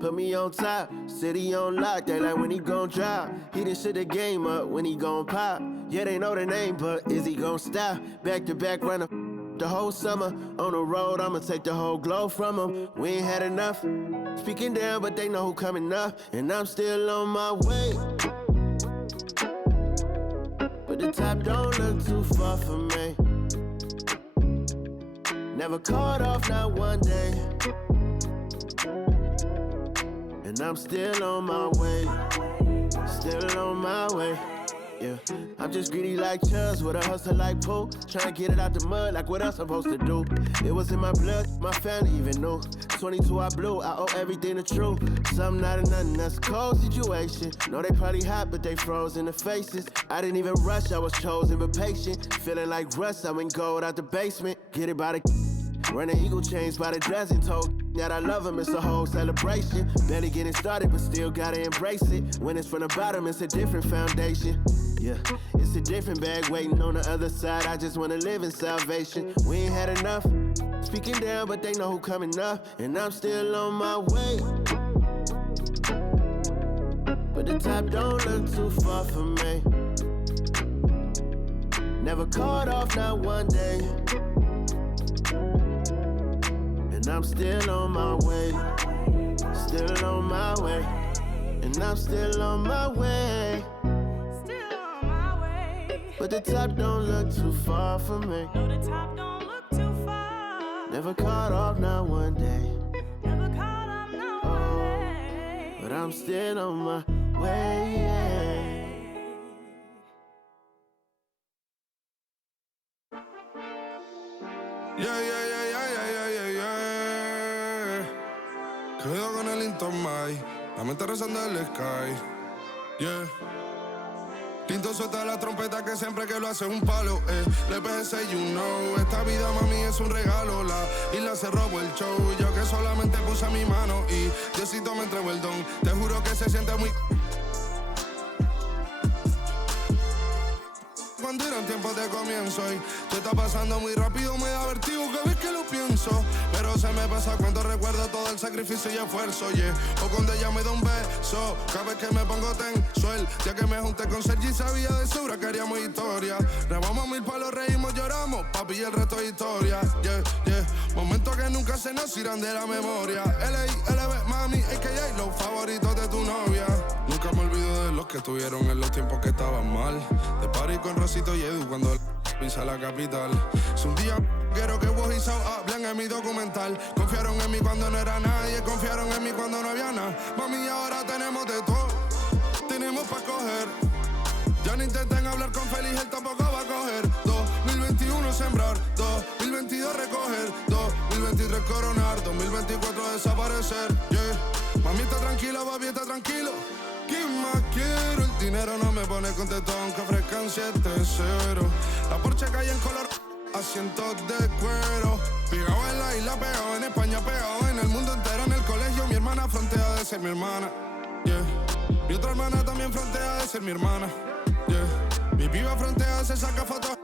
put me on top. City on lock, they like when he gon' drop. He done shit the game up when he gon' pop. Yeah, they know the name, but is he gon' stop? Back to back runner the whole summer. On the road, I'ma take the whole glow from him. We ain't had enough. Speaking down, but they know who coming up. And I'm still on my way. But the top don't look too far for me. Never caught off, not one day. And I'm still on my way. Still on my way. Yeah, I'm just greedy like Chubbs with a hustle like Pooh. Tryna get it out the mud like what else I'm supposed to do. It was in my blood, my family even knew. 22 I blew, I owe everything to true. Something out of nothing, that's a cold situation. Know they probably hot, but they froze in the faces. I didn't even rush, I was chosen but patient. Feeling like Russ, I went gold out the basement. Get it by the running eagle chains by the dozen. Told that I love him, it's a whole celebration. Barely getting started, but still gotta embrace it. When it's from the bottom, it's a different foundation. Yeah, it's a different bag waiting on the other side. I just wanna live in salvation. We ain't had enough. Speaking down, but they know who coming up. And I'm still on my way. But the top don't look too far for me. Never caught off, not one day. And I'm still on my way. Still on my way. And I'm still on my way. But the top don't look too far for me. No, the top don't look too far. Never caught off, not one day. Never caught off, not one day. But I'm still on my way, yeah. Cuidado con el Intomai, la mente rezando el sky. Yeah. Tinto suelta la trompeta que siempre que lo hace un palo, Le pensé, you know, esta vida mami es un regalo. La isla se robó el show, yo que solamente puse mi mano y Diosito me entregó el don. Te juro que se siente muy... Cuando eran tiempos de comienzo y todo está pasando muy rápido, me da vertigo cada vez que lo pienso. Pero se me pasa cuando recuerdo todo el sacrificio y esfuerzo, yeah. O cuando ella me da un beso, cada vez que me pongo tenso. El día que me junté con Sergi sabía de sobra que haríamos historia. Rebamos 1000 palos, reímos, lloramos, papi, y el resto es historia, yeah, yeah. Momentos que nunca se nos irán de la memoria. L.A.L.B. mami, a.k.a. los favoritos de tu novia. Nunca me olvido de los que estuvieron en los tiempos que estaban mal. De party con Rosito y Edu cuando pisa la capital. Si un día quiero que vos y Sao hablen en mi documental. Confiaron en mí cuando no era nadie, confiaron en mí cuando no había nada. Mami, ahora tenemos de todo, tenemos pa' coger. Ya no intenten hablar con Feliz, él tampoco va a coger. 2021 sembrar, 2022 recoger, 2023 coronar, 2024 desaparecer, yeah. Mami está tranquila, papi está tranquilo. ¿Qué más quiero? El dinero no me pone contento aunque ofrezcan 7-0. La Porsche cae en color, asientos de cuero. Pegado en la isla, pegado en España, pegado en el mundo entero. En el colegio mi hermana frontea de ser mi hermana, yeah. Mi otra hermana también frontea de ser mi hermana, yeah. Mi piba frontea, se saca fotos,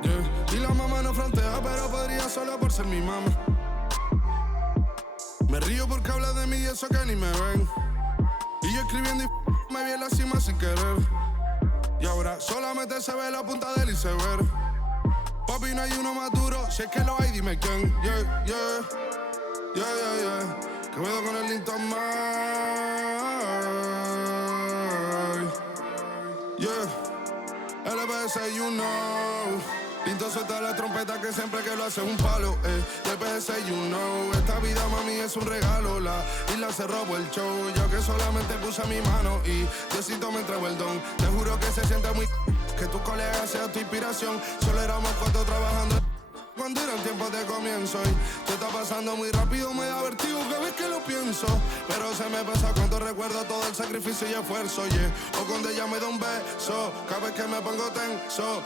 yeah. Y la mamá no frontea, pero podría solo por ser mi mamá. Me río porque habla de mí y eso que ni me ven. Y yo escribiendo y me vi en la cima sin querer. Y ahora solamente se ve la punta del iceberg. Papi, no hay uno más duro, si es que lo hay, dime quién. Yeah, yeah, yeah, yeah, yeah. Que veo con el Intomai. Yeah, LBS, you know. Tinto suelta la trompeta que siempre que lo hace un palo, LBS, you know. Esta vida, mami, es un regalo. La isla se robó el show, yo que solamente puse mi mano y Diosito me entregó el don. Te juro que se siente muy... que tu colega sea tu inspiración. Solo éramos 4 trabajando cuando eran tiempos de comienzo y todo está pasando muy rápido, me da vertigo cada vez que lo pienso. Pero se me pasa cuando recuerdo todo el sacrificio y esfuerzo, yeah. O cuando ella me da un beso, cada vez que me pongo tenso.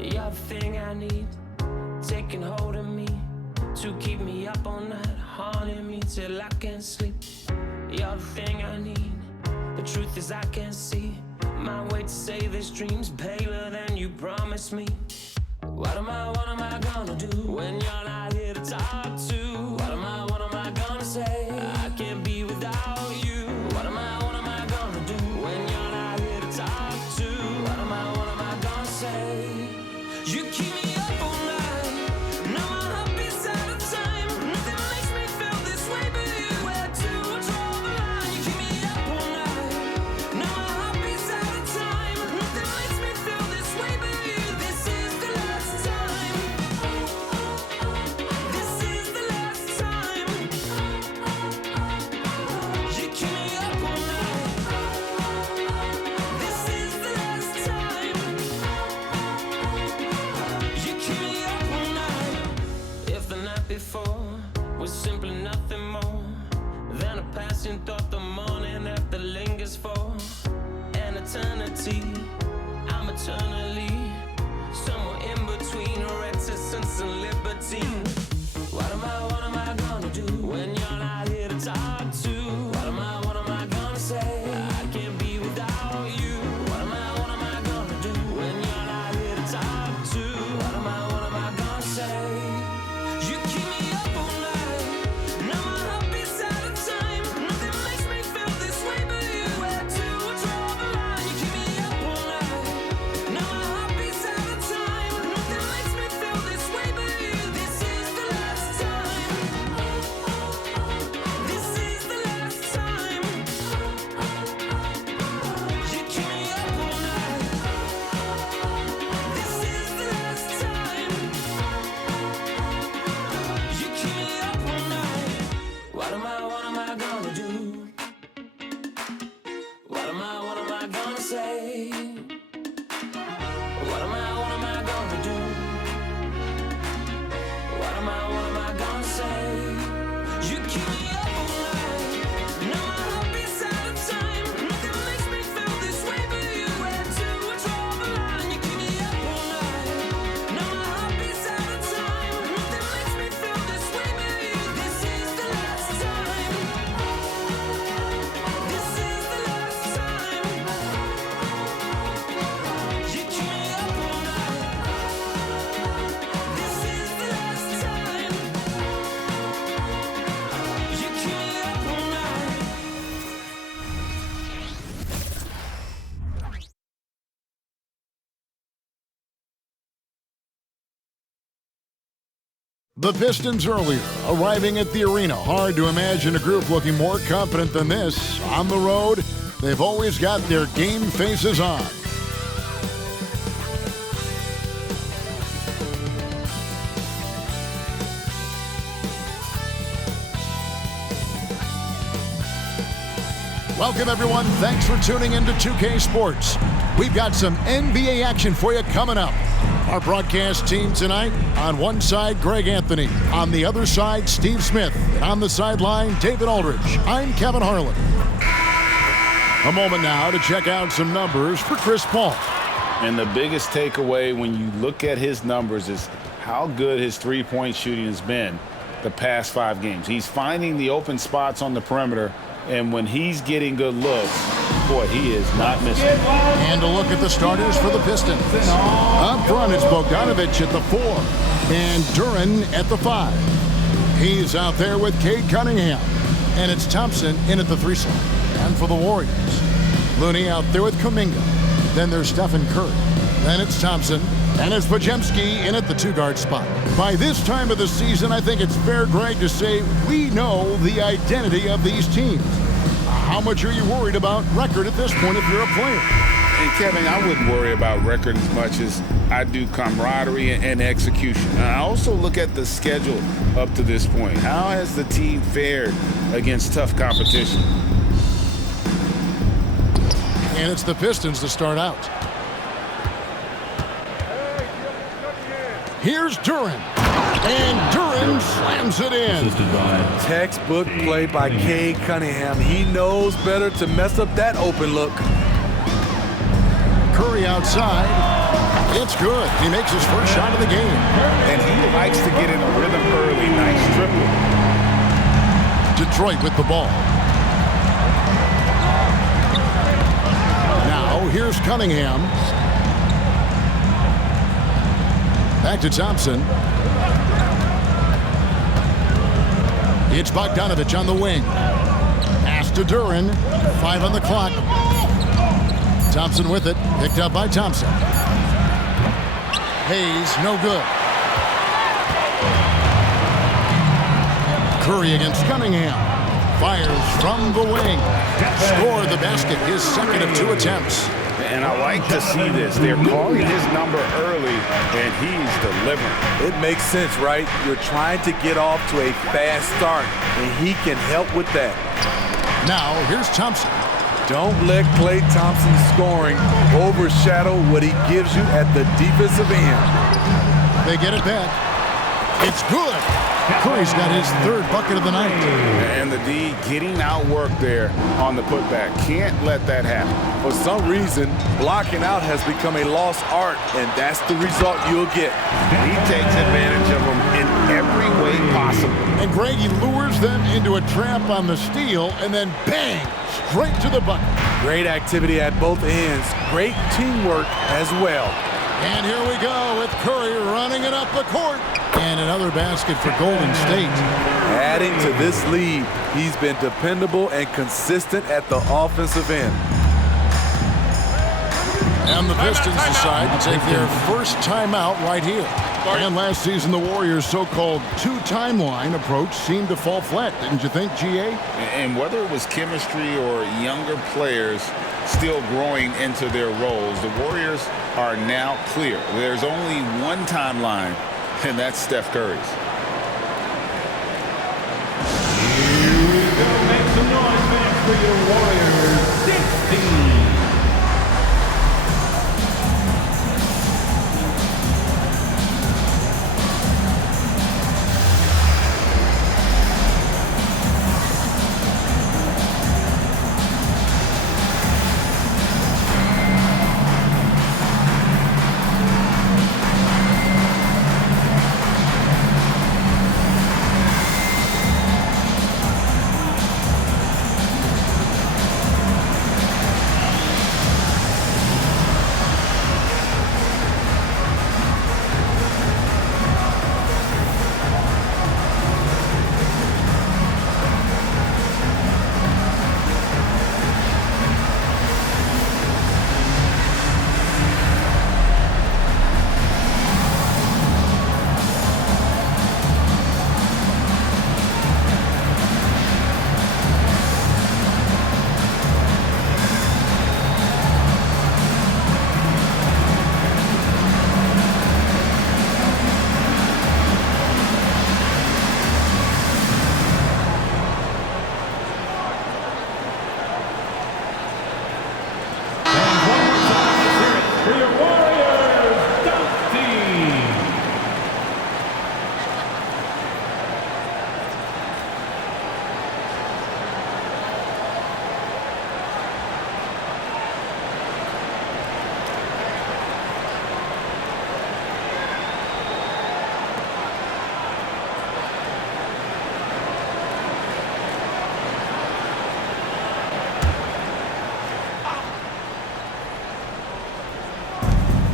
You're the thing I need, taking hold of me, to keep me up all night, haunting me till I can't sleep. You're the thing I need, The truth is I can't see my way to say this dream's paler than you promised me. What am I gonna do when you're not here to talk to? What am I gonna say? I can't be without you. What am I gonna do when you're not here to talk to? What am I gonna say? You keep me up all night. Now my heart beats out of time. Nothing makes me feel this way but you. Where to draw the line? You keep me up all night. Now my heart beats out of time. Nothing makes me feel this way but you. This is the last time. This is the last time. You keep me up all night. This is the last time. You keep me up all night. If the night before was simply nothing more than a passing thought, the morning after lingers for an eternity. I'm eternally somewhere in between reticence and libertine. What am I gonna do when you're not here to talk to? What am I gonna say? I can't be without you. What am I gonna do when you're not here to talk to? What am I gonna say? You keep me up all night. Now my heart beats out of time. Nothing makes me feel this way but you. Where to draw the line? You keep me up all night. Now my heart beats out of time. Nothing makes me feel this way but you. This is the last time. This is the last time. You keep me up all night. This is the last time. You keep me up all night. What am I gonna do? What am I gonna say? What am I gonna do? What am I gonna say? You keep me up all night. Now my heart beats out of time. Nothing makes me feel this way but you. Where to draw the line? You keep me up all night. Now my heart beats out of time. Nothing makes me feel this way but you. This is the last time. This is the last time. You keep me up all night. This is the last time. You keep me up all night. The Pistons earlier, arriving at the arena. Hard to imagine a group looking more confident than this. On the road, they've always got their game faces on. Welcome, everyone. Thanks for tuning into 2K Sports. We've got some NBA action for you coming up. Our broadcast team tonight, on one side, Greg Anthony. On the other side, Steve Smith. And on the sideline, David Aldridge. I'm Kevin Harlan. A moment now to check out some numbers for Chris Paul. And the biggest takeaway when you look at his numbers is how good his three-point shooting has been the past 5 games. He's finding the open spots on the perimeter, and when he's getting good looks, boy, he is not missing. And a look at the starters for the Pistons. Up front, it's Bogdanovic at the 4 and Duren at the 5. He's out there with Cade Cunningham. And it's Thompson in at the 3 slot. And for the Warriors, Looney out there with Kuminga. Then there's Stephen Curry. Then it's Thompson. And it's Podziemski in at the 2-guard spot. By this time of the season, I think it's fair, Greg, to say we know the identity of these teams. How much are you worried about record at this point if you're a player? And Kevin, I wouldn't worry about record as much as I do camaraderie and execution. I also look at the schedule up to this point. How has the team fared against tough competition? And it's the Pistons to start out. Here's Duren. And Duren slams it in. Textbook play by Cade Cunningham. He knows better to mess up that open look. Curry outside. It's good. He makes his first shot of the game. And he likes to get in a rhythm early. Nice triple. Detroit with the ball. Now, here's Cunningham. Back to Thompson. It's Bogdanovich on the wing. Pass to Duren. 5 on the clock. Thompson with it. Picked up by Thompson. Hayes, no good. Curry against Cunningham. Fires from the wing. Scored the basket, his second of 2 attempts. And I like to see this. They're calling his number early, and he's delivering. It makes sense, right? You're trying to get off to a fast start, and he can help with that. Now, here's Thompson. Don't let Klay Thompson's scoring overshadow what he gives you at the defensive end. They get it back. It's good. Curry's got his 3rd bucket of the night. And the D getting outworked there on the putback. Can't let that happen. For some reason, blocking out has become a lost art, and that's the result you'll get. He takes advantage of them in every way possible. And Greg, he lures them into a trap on the steal, and then bang, straight to the bucket. Great activity at both ends. Great teamwork as well. And here we go with Curry running it up the court. And another basket for Golden State. Adding to this lead, he's been dependable and consistent at the offensive end. And the Pistons decide to take their first timeout right here. And last season, the Warriors' so-called 2-timeline approach seemed to fall flat, didn't you think, G.A.? And whether it was chemistry or younger players still growing into their roles, the Warriors are now clear. There's only one timeline, and that's Steph Curry's. Here we go. Make some noise, fans, for your Warriors. 16.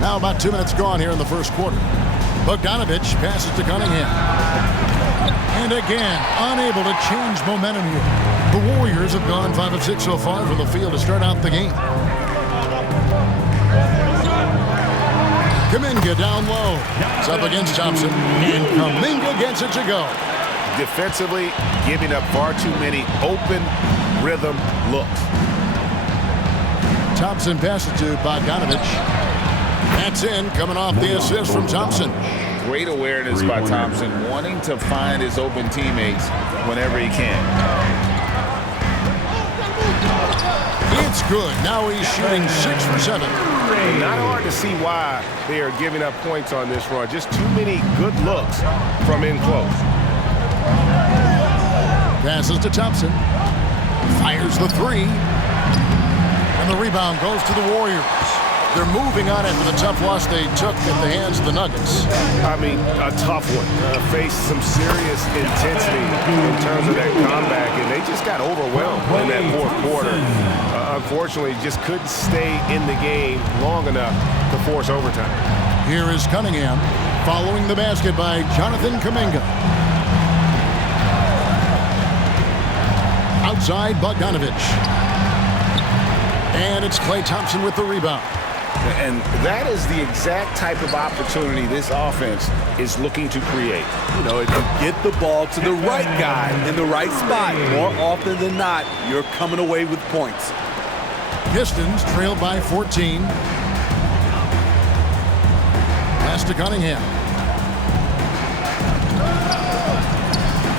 Now about 2 minutes gone here in the first quarter. Bogdanovich passes to Cunningham. And again, unable to change momentum here. The Warriors have gone 5 of 6 so far from the field to start out the game. Kuminga down low. It's up against Thompson. And Kuminga gets it to go. Defensively, giving up far too many open rhythm looks. Thompson passes to Bogdanovich. That's in, coming off the assist from Thompson. Great awareness by Thompson, wanting to find his open teammates whenever he can. It's good. Now he's shooting 6 for 7. Not hard to see why they are giving up points on this run. Just too many good looks from in close. Passes to Thompson. Fires the 3. And the rebound goes to the Warriors. They're moving on after the tough loss they took at the hands of the Nuggets. I mean, a tough one. Faced some serious intensity in terms of that comeback, and they just got overwhelmed in that fourth quarter. unfortunately, just couldn't stay in the game long enough to force overtime. Here is Cunningham following the basket by Jonathan Kuminga. Outside Bogdanovich. And it's Klay Thompson with the rebound. And that is the exact type of opportunity this offense is looking to create. You know, if you get the ball to the right guy in the right spot, more often than not, you're coming away with points. Pistons trailed by 14. Pass to Cunningham.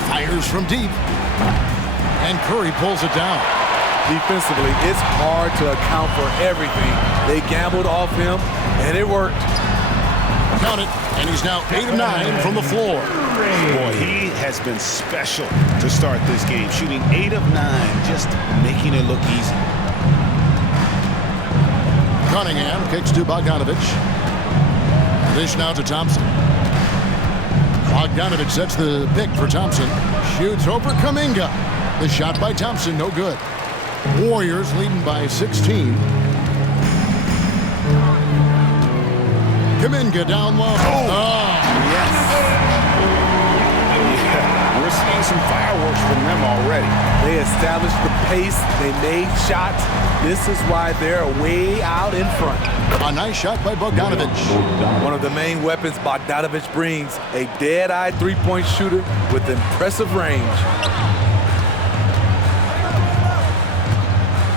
Fires from deep. And Curry pulls it down. Defensively, it's hard to account for everything. They gambled off him, and it worked. Count it, and he's now 8 of 9 from the floor. Boy, he has been special to start this game, shooting 8 of 9, just making it look easy. Cunningham kicks to Bogdanovich. Dish now to Thompson. Bogdanovich sets the pick for Thompson. Shoots over Kuminga. The shot by Thompson, no good. Warriors leading by 16. Kuminga down low. Yes. Yeah, we're seeing some fireworks from them already. They established the pace. They made shots. This is why they're way out in front. A nice shot by Bogdanovich. One of the main weapons Bogdanovich brings, a dead-eye three-point shooter with impressive range.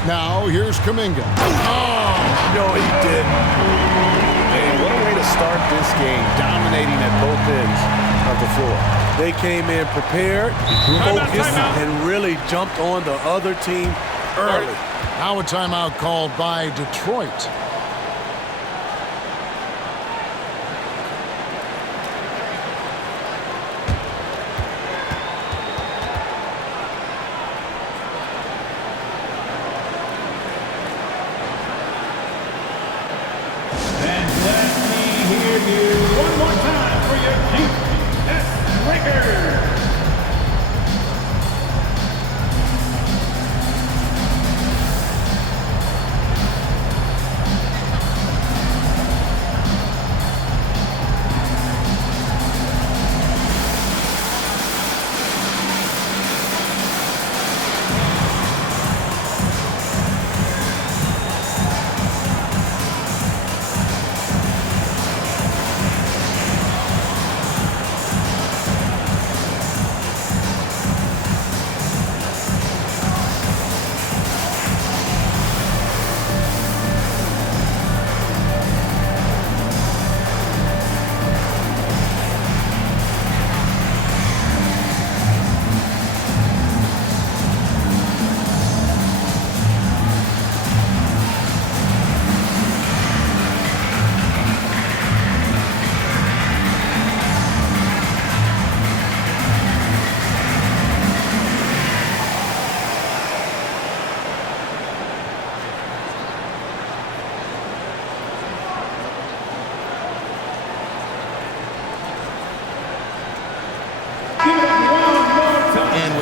Now here's Kuminga. No, he didn't. And what a way to start this game, dominating at both ends of the floor. They came in prepared, focused, and really jumped on the other team early. Now a timeout called by Detroit. One more time for your GS Lakers.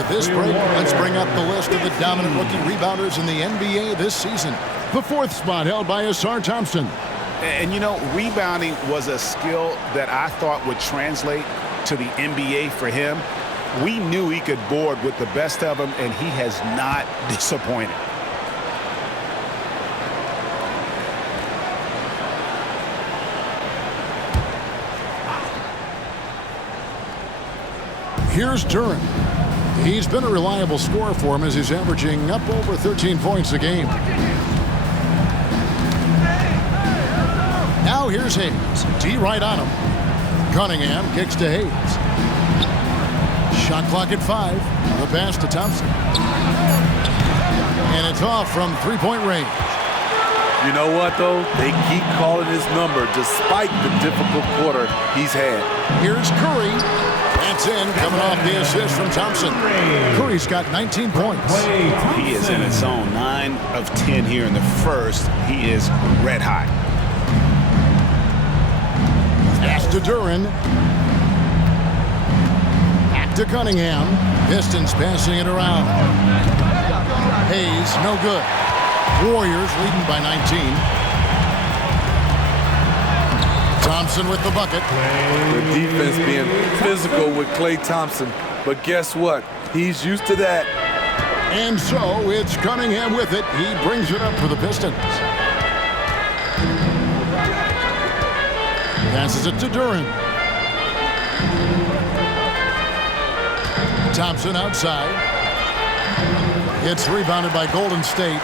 This break, let's bring up the list of the dominant rookie rebounders in the NBA this season. The 4th spot held by Asar Thompson. And you know, rebounding was a skill that I thought would translate to the NBA for him. We knew he could board with the best of them, and he has not disappointed. Here's Duren. He's been a reliable scorer for him as he's averaging up over 13 points a game. Now here's Hayes. D right on him. Cunningham kicks to Hayes. Shot clock at 5. The pass to Thompson. And it's off from three-point range. You know what, though? They keep calling his number despite the difficult quarter he's had. Here's Curry. That's in, coming off the assist from Thompson. Curry's got 19 points. He is in his zone. 9 of 10 here in the first. He is red hot. Pass to Duren. Back to Cunningham. Pistons passing it around. Hayes, no good. Warriors leading by 19. Thompson with the bucket. The defense being physical with Klay Thompson. But guess what? He's used to that. And so it's Cunningham with it. He brings it up for the Pistons. Passes it to Duren. Thompson outside. It's rebounded by Golden State.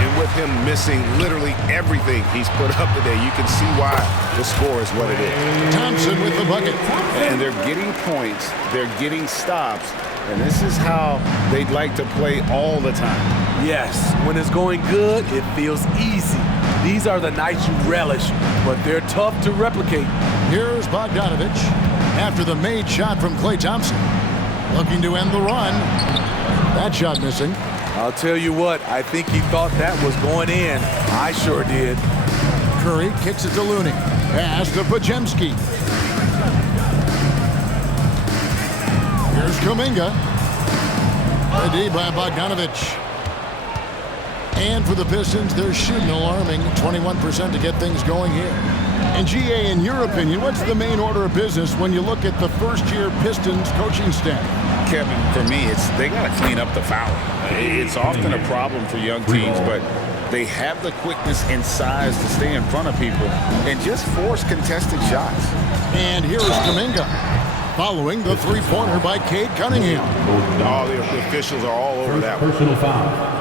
And with him missing literally everything he's put up today, you can see why the score is what it is. Thompson with the bucket. And they're getting points, they're getting stops, and this is how they'd like to play all the time. Yes, when it's going good, it feels easy. These are the nights you relish, but they're tough to replicate. Here's Bogdanovich after the made shot from Klay Thompson. Looking to end the run. That shot missing. I'll tell you what, I think he thought that was going in. I sure did. Curry kicks it to Looney. Pass to Podziemski. Here's Kuminga. Ready by Bogdanovich. And for the Pistons, they're shooting alarming 21% to get things going here. And GA, in your opinion, what's the main order of business when you look at the first-year Pistons coaching staff? Kevin, for me, they got to clean up the foul. It's often a problem for young teams, but they have the quickness and size to stay in front of people and just force contested shots. And here is Kuminga, following the three-pointer by Cade Cunningham. Oh, the officials are all over that one. Personal foul.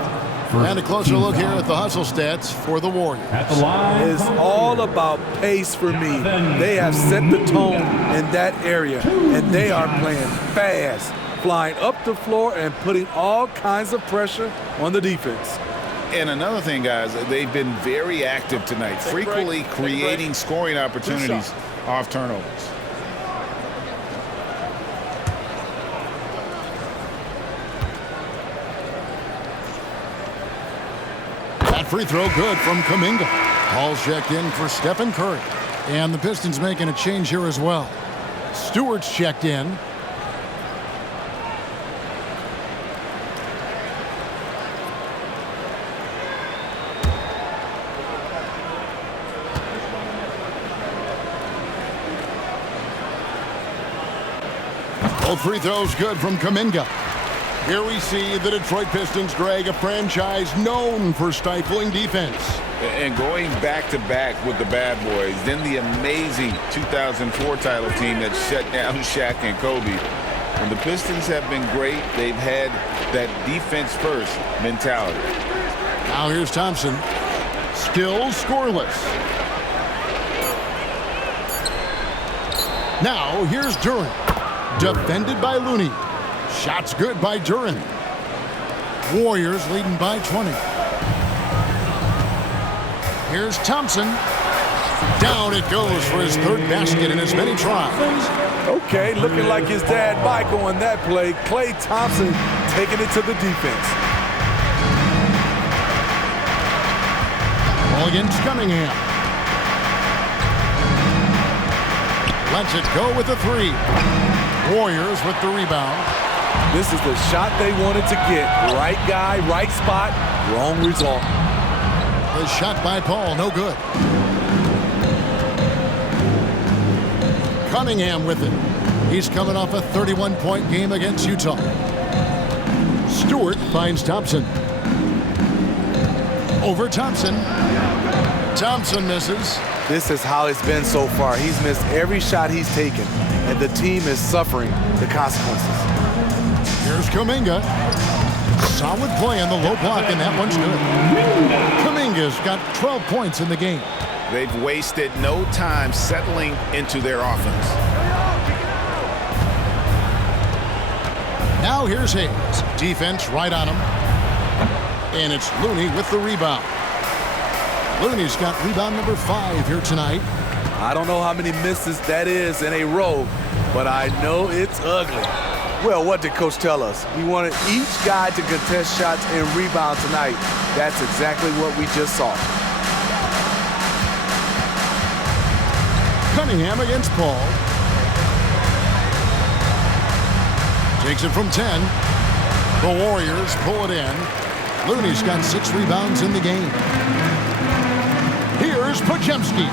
And a closer look here at the hustle stats for the Warriors. At the line. It's all about pace for me. They have set the tone in that area, and they are playing fast, flying up the floor and putting all kinds of pressure on the defense. And another thing, guys, they've been very active tonight, frequently creating scoring opportunities off turnovers. That free throw good from Kuminga. Ball's checked in for Stephen Curry. And the Pistons making a change here as well. Stewart's checked in. Both free throws good from Kuminga. Here we see the Detroit Pistons drag a franchise known for stifling defense. And going back-to-back with the bad boys, then the amazing 2004 title team that shut down Shaq and Kobe. And the Pistons have been great. They've had that defense-first mentality. Now here's Thompson. Still scoreless. Now here's Duren. Defended by Looney. Shots good by Duren. Warriors leading by 20. Here's Thompson. Down it goes for his third basket in as many tries. Okay, looking like his dad Michael on that play. Klay Thompson taking it to the defense. Ball against Cunningham. Lets it go with the three. Warriors with the rebound. This is the shot they wanted to get. Right guy, right spot, wrong result. The shot by Paul, no good. Cunningham with it. He's coming off a 31-point game against Utah. Stewart finds Thompson. Over Thompson. Thompson misses. This is how it's been so far. He's missed every shot he's taken, and the team is suffering the consequences. Here's Kuminga. Solid play on the low block, and that one's good. Kuminga's got 12 points in the game. They've wasted no time settling into their offense. Now here's Hayes. Defense right on him. And it's Looney with the rebound. Looney's got rebound number 5 here tonight. I don't know how many misses that is in a row, but I know it's ugly. Well, what did Coach tell us? He wanted each guy to contest shots and rebound tonight. That's exactly what we just saw. Cunningham against Paul. Takes it from 10. The Warriors pull it in. Looney's got 6 rebounds in the game. Here's Podziemski.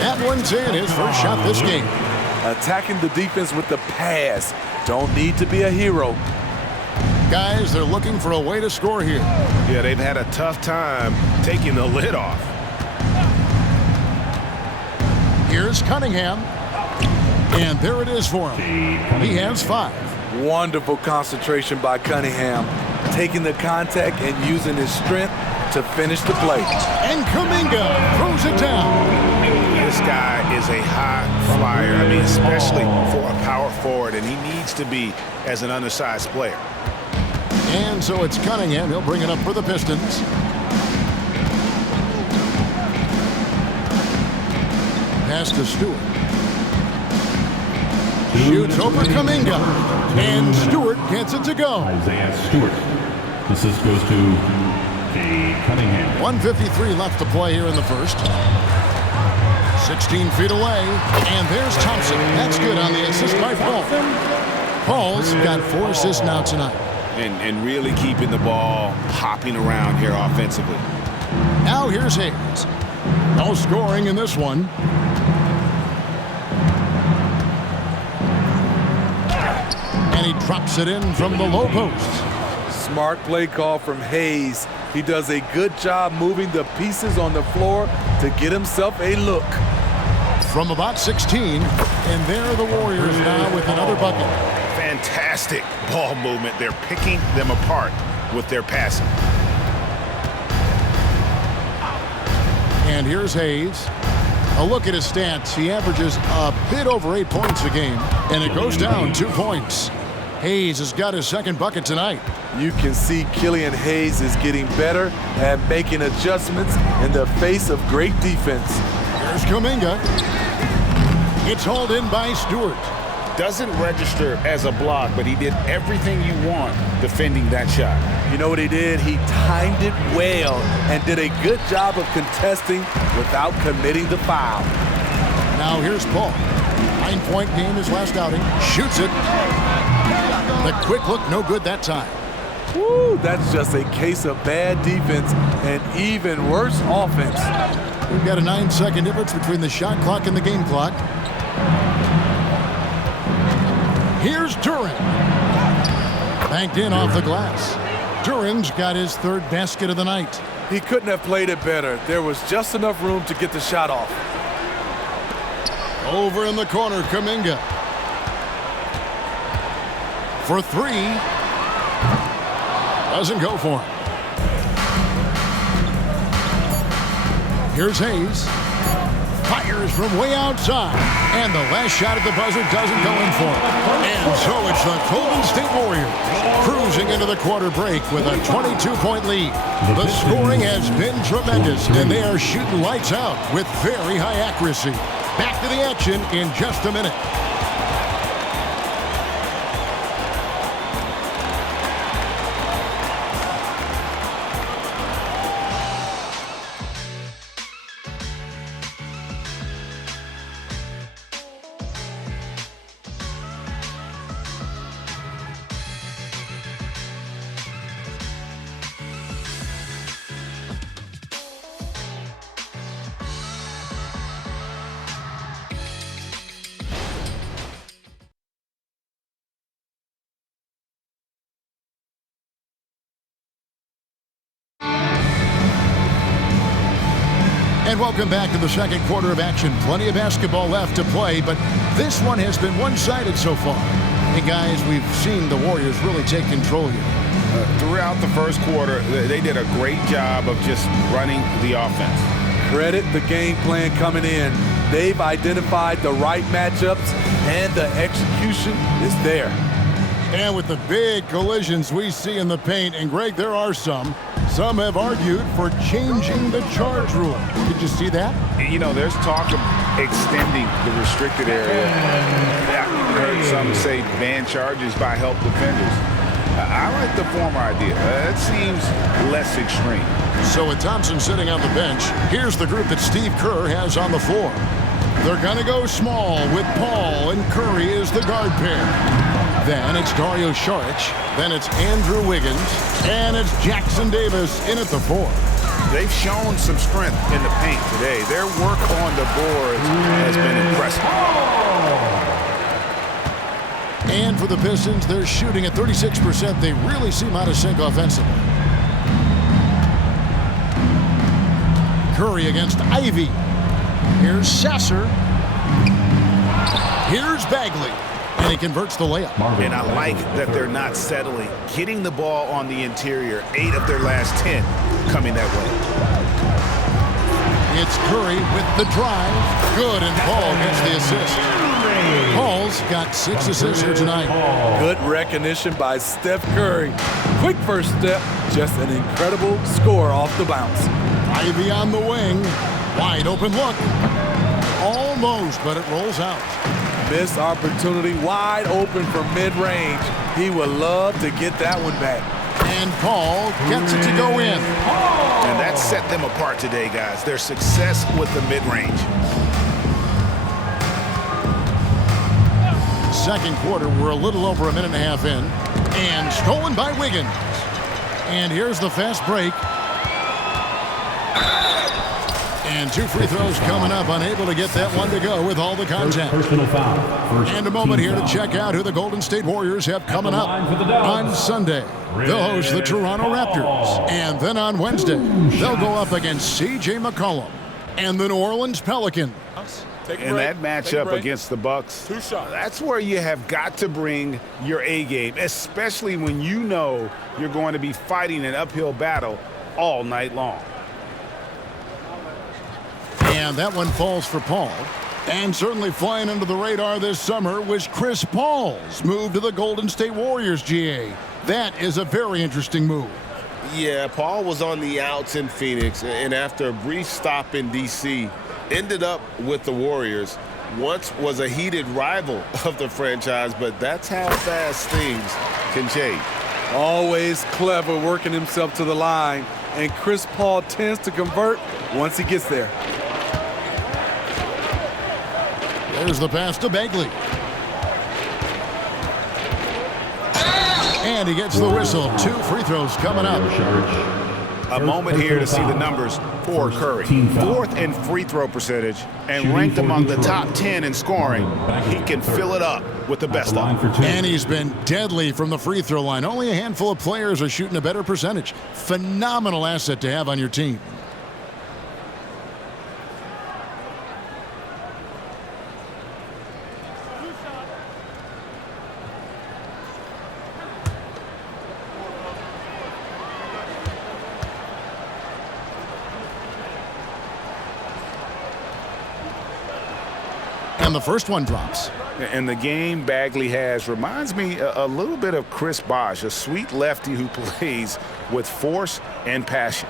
That one's in, his first shot this game. Attacking the defense with the pass. Don't need to be a hero. Guys, they're looking for a way to score here. Yeah, they've had a tough time taking the lid off. Here's Cunningham. And there it is for him. He has 5. Wonderful concentration by Cunningham. Taking the contact and using his strength to finish the play. And Kuminga throws it down. This guy is a high flyer. I mean, especially for a power forward, and he needs to be as an undersized player. And so it's Cunningham. He'll bring it up for the Pistons. Pass to Stewart. Shoots over Kuminga. And Stewart gets it to go. Isaiah Stewart. Assist goes to Cade Cunningham. 1:53 left to play here in the first. 16 feet away. And there's Thompson. That's good on the assist by Paul. Paul's got 4 assists now tonight. And really keeping the ball hopping around here offensively. Now here's Hayes. No scoring in this one. And he drops it in from the low post. Smart play call from Hayes. He does a good job moving the pieces on the floor to get himself a look. From about 16, and there are the Warriors now with another bucket. Fantastic ball movement. They're picking them apart with their passing. And here's Hayes. A look at his stats. He averages a bit over 8 points a game, and it goes down 2 points. Hayes has got his second bucket tonight. You can see Killian Hayes is getting better at making adjustments in the face of great defense. Here's Kuminga. It's hauled in by Stewart. Doesn't register as a block, but he did everything you want defending that shot. You know what he did? He timed it well and did a good job of contesting without committing the foul. Now here's Paul. 9-point game his last outing. Shoots it. The quick look, no good that time. Woo, that's just a case of bad defense and even worse offense. We've got a 9-second difference between the shot clock and the game clock. Here's Duren. Banked in off the glass. Duren's got his 3rd basket of the night. He couldn't have played it better. There was just enough room to get the shot off. Over in the corner, Kuminga. For 3. Doesn't go for him. Here's Hayes. Fires from way outside. And the last shot at the buzzer doesn't go in for him. And so it's the Golden State Warriors cruising into the quarter break with a 22-point lead. The scoring has been tremendous, and they are shooting lights out with very high accuracy. Back to the action in just a minute. And welcome back to the second quarter of action. Plenty of basketball left to play, but this one has been one-sided so far. Hey, guys, we've seen the Warriors really take control here. Throughout the first quarter, they did a great job of just running the offense. Credit the game plan coming in. They've identified the right matchups, and the execution is there. And with the big collisions we see in the paint, and Greg, there are some have argued for changing the charge rule. Did you see that? You know, there's talk of extending the restricted area. I heard some say ban charges by help defenders. I like the former idea. It seems less extreme. So with Thompson sitting on the bench, here's the group that Steve Kerr has on the floor. They're going to go small with Paul and Curry as the guard pair. Then it's Dario Saric. Then it's Andrew Wiggins. And it's Jackson Davis in at the 4. They've shown some strength in the paint today. Their work on the boards has been impressive. And for the Pistons, they're shooting at 36%. They really seem out of sync offensively. Curry against Ivy. Here's Sasser. Here's Bagley. And he converts the layup. And I like that they're not settling. Getting the ball on the interior, 8 of their last 10 coming that way. It's Curry with the drive. Good, and Paul gets the assist. Paul's got 6 assists here tonight. Good recognition by Steph Curry. Quick first step, just an incredible score off the bounce. Ivy on the wing. Wide open look. Almost, but it rolls out. Missed opportunity, wide open from mid-range. He would love to get that one back. And Paul gets it to go in. And that set them apart today, guys. Their success with the mid-range. Second quarter, we're a little over a minute and a half in. And stolen by Wiggins. And here's the fast break. And 2 free throws coming up, unable to get that one to go with all the contact. Personal foul. And a moment here to check out who the Golden State Warriors have coming up. On Sunday, they'll host the Toronto Raptors. And then on Wednesday, they'll go up against C.J. McCollum and the New Orleans Pelicans. And that matchup against the Bucks, that's where you have got to bring your A game, especially when you know you're going to be fighting an uphill battle all night long. And that one falls for Paul. And certainly flying under the radar this summer was Chris Paul's move to the Golden State Warriors, GA. That is a very interesting move. Yeah, Paul was on the outs in Phoenix, and after a brief stop in D.C., ended up with the Warriors. Once was a heated rival of the franchise, but that's how fast things can change. Always clever working himself to the line, and Chris Paul tends to convert once he gets there. There's the pass to Bagley. And he gets the whistle. 2 free throws coming up. A moment here to see the numbers for Curry. 4th in free throw percentage and ranked among the top 10 in scoring. He can fill it up with the best of them. And he's been deadly from the free throw line. Only a handful of players are shooting a better percentage. Phenomenal asset to have on your team. And the first one drops. And the game Bagley has reminds me a little bit of Chris Bosh, a sweet lefty who plays with force and passion.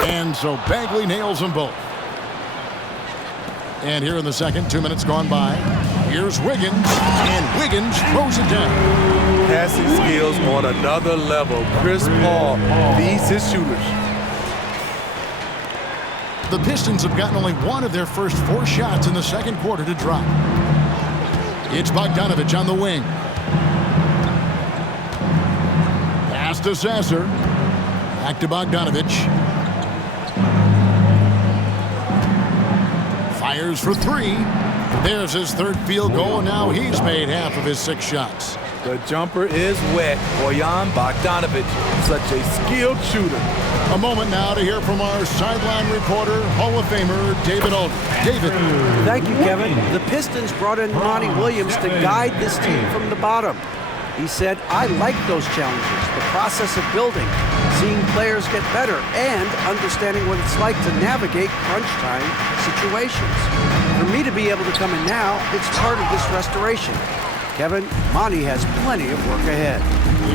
And so Bagley nails them both. And here in the second, 2 minutes gone by. Here's Wiggins, and Wiggins throws it down. Passing skills on another level. Chris Paul feeds his shooters. The Pistons have gotten only 1 of their first 4 shots in the second quarter to drop. It's Bogdanovich on the wing. Pass to Sasser. Back to Bogdanovich. Fires for 3. There's his 3rd field goal, and now he's made half of his 6 shots. The jumper is wet. Bojan Bogdanovich, such a skilled shooter. A moment now to hear from our sideline reporter, Hall of Famer David Aldridge. David. Thank you, Kevin. The Pistons brought in Monty Williams to guide this team from the bottom. He said, I like those challenges, the process of building, seeing players get better, and understanding what it's like to navigate crunch time situations. For me to be able to come in now, it's part of this restoration. Kevin, Monty has plenty of work ahead.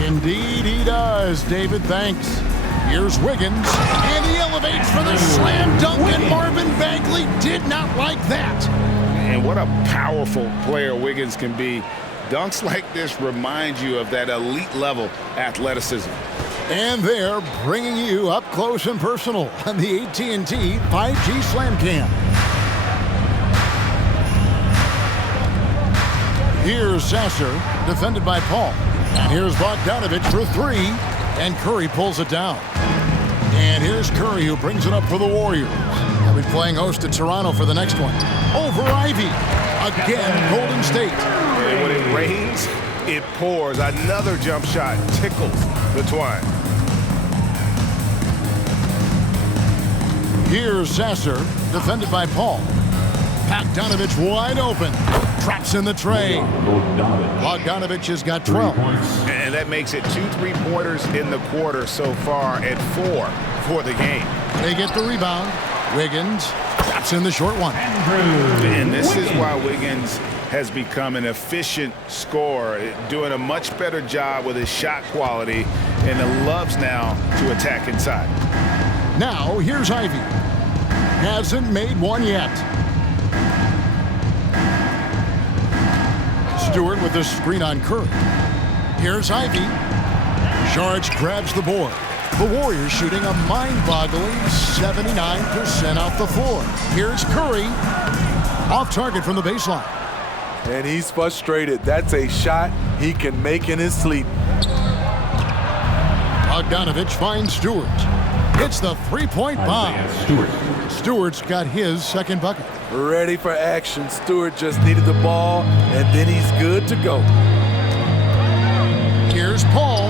Indeed he does, David. Thanks. Here's Wiggins, and he elevates for the slam dunk, and Marvin Bagley did not like that. And what a powerful player Wiggins can be. Dunks like this remind you of that elite level athleticism. And they're bringing you up close and personal on the AT&T 5G Slam Cam. Here's Sasser, defended by Paul. And here's Bogdanovich for three, and Curry pulls it down. And here's Curry, who brings it up for the Warriors. They'll be playing host to Toronto for the next one. Over Ivy. Again, Golden State. And when it rains, it pours. Another jump shot tickles the twine. Here's Sasser, defended by Paul. Bogdanovich wide open. Traps in the tray. Bogdanovich has got 12. And that makes it 2 3-pointers in the quarter so far and 4 for the game. They get the rebound. Wiggins traps in the short one. And this is why Wiggins has become an efficient scorer, doing a much better job with his shot quality, and loves now to attack inside. Now, here's Ivy. Hasn't made one yet. Stewart with the screen on Curry. Here's Ivy. Saric grabs the board. The Warriors shooting a mind-boggling 79% off the floor. Here's Curry. Off target from the baseline. And he's frustrated. That's a shot he can make in his sleep. Bogdanovich finds Stewart. Hits the three-point bomb. Stewart's got his second bucket. Ready for action. Stewart just needed the ball, and then he's good to go. Here's Paul.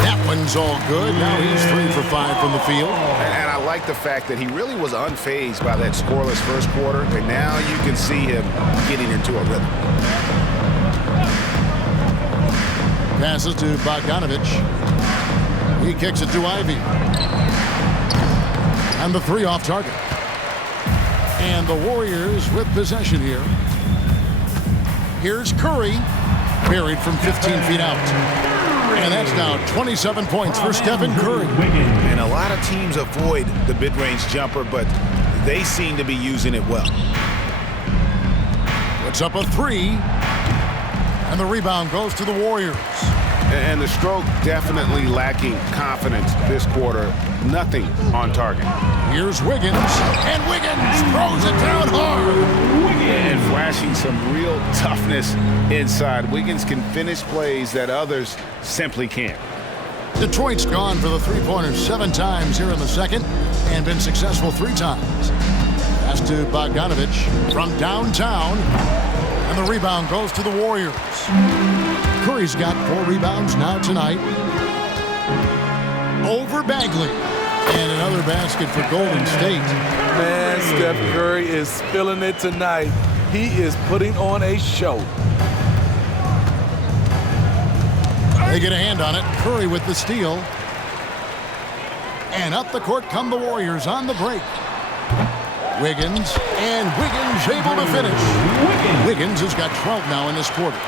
That one's all good. Now he's 3 for 5 from the field. And I like the fact that he really was unfazed by that scoreless first quarter, and now you can see him getting into a rhythm. Passes to Bogdanovich. He kicks it to Ivy. And the three off target. And the Warriors with possession here. Here's Curry. Buried from 15 feet out. And that's now 27 points for Stephen Curry. And a lot of teams avoid the mid-range jumper, but they seem to be using it well. Puts up a three. And the rebound goes to the Warriors. And the stroke definitely lacking confidence this quarter. Nothing on target. Here's Wiggins. And Wiggins throws it down hard. And flashing some real toughness inside. Wiggins can finish plays that others simply can't. Detroit's gone for the three-pointers 7 times here in the second and been successful 3 times. Pass to Bogdanovich from downtown. And the rebound goes to the Warriors. Curry's got 4 rebounds now tonight. Over Bagley. And another basket for Golden State. Man, Steph Curry is feeling it tonight. He is putting on a show. They get a hand on it. Curry with the steal. And up the court come the Warriors on the break. Wiggins. And Wiggins able to finish. Wiggins has got 12 now in this quarter.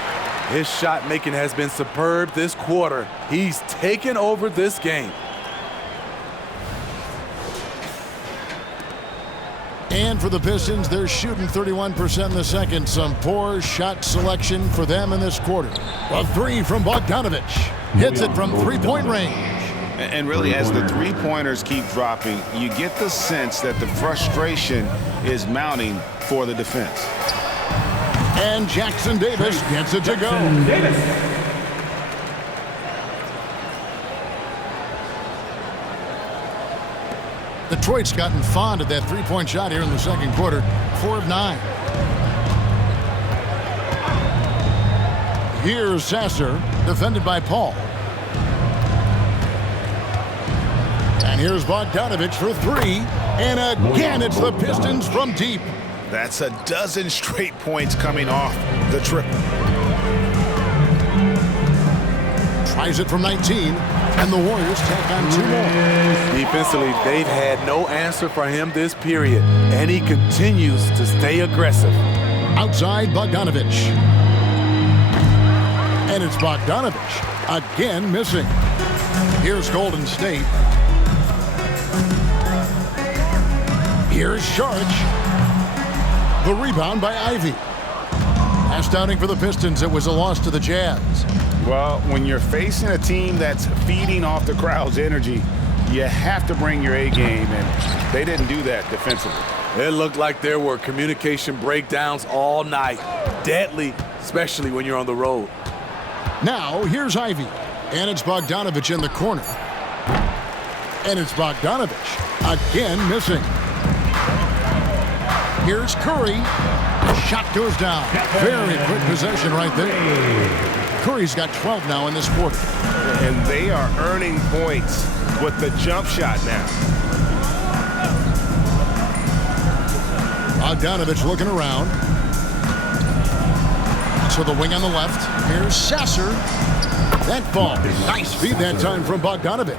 His shot making has been superb this quarter. He's taken over this game. And for the Pistons, they're shooting 31% in the second. Some poor shot selection for them in this quarter. A three from Bogdanovich. Hits it from three-point range. And really, as the three-pointers keep dropping, you get the sense that the frustration is mounting for the defense. And Jackson Davis gets it to go. Detroit's gotten fond of that three-point shot here in the second quarter. 4 of 9. Here's Sasser, defended by Paul. And here's Bogdanovich for 3. And again, it's the Pistons from deep. That's a dozen straight points coming off the triple. Tries it from 19, and the Warriors tack on 2 more. Defensively, they've had no answer for him this period, and he continues to stay aggressive. Outside Bogdanovich. And it's Bogdanovich again missing. Here's Golden State. Here's Saric. The rebound by Ivy. Last outing for the Pistons, it was a loss to the Jazz. Well, when you're facing a team that's feeding off the crowd's energy, you have to bring your A game, and they didn't do that defensively. It looked like there were communication breakdowns all night. Deadly, especially when you're on the road. Now, here's Ivy. And it's Bogdanovich in the corner. And it's Bogdanovich again missing. Here's Curry. The shot goes down. Very quick possession right there. Curry's got 12 now in this quarter. And they are earning points with the jump shot now. Bogdanovich looking around. To the wing on the left. Here's Sasser. That ball. Nice feed that time from Bogdanovich.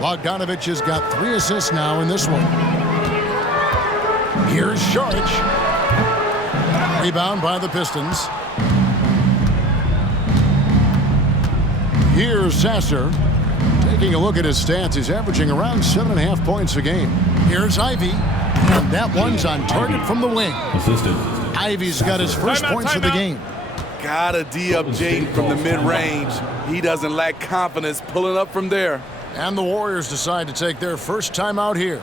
Bogdanovich has got 3 assists now in this one. Here's Saric. Rebound by the Pistons. Here's Sasser. Taking a look at his stats, he's averaging around 7.5 points a game. Here's Ivy. And that one's on target from the wing. Ivy's got his first points of the game. Gotta D up Jaden from the mid-range. He doesn't lack confidence pulling up from there. And the Warriors decide to take their first time out here.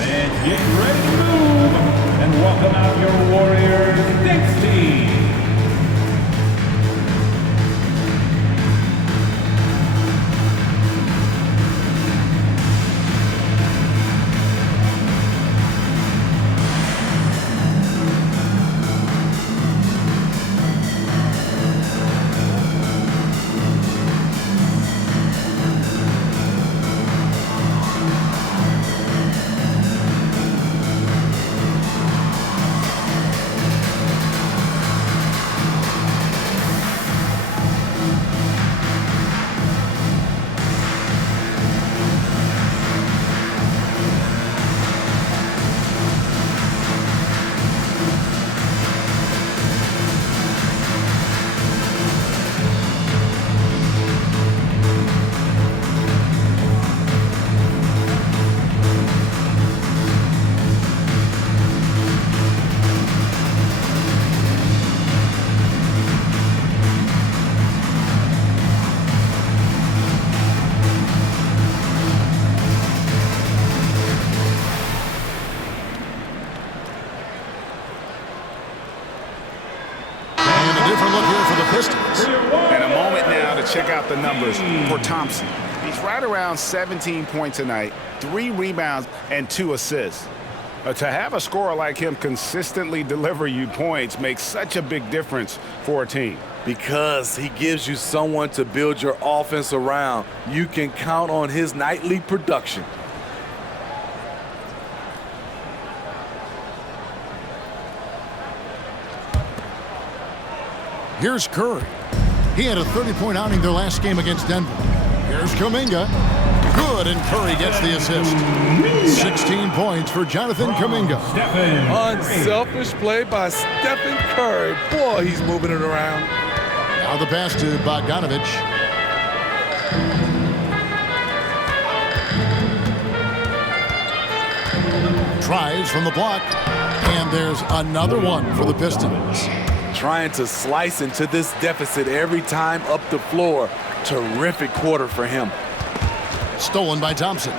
And get ready to move. And welcome out your Warriors next team. And a moment now to check out the numbers for Thompson. He's right around 17 points a night, 3 rebounds, and 2 assists. To have a scorer like him consistently deliver you points makes such a big difference for a team. Because he gives you someone to build your offense around. You can count on his nightly production. Here's Curry. He had a 30-point outing their last game against Denver. Here's Kuminga. Good, and Curry gets the assist. 16 points for Jonathan Kuminga. Unselfish play by Stephen Curry. Boy, he's moving it around. Now the pass to Bogdanovich. Tries from the block, and there's another one for the Pistons. Trying to slice into this deficit every time up the floor. Terrific quarter for him. Stolen by Thompson.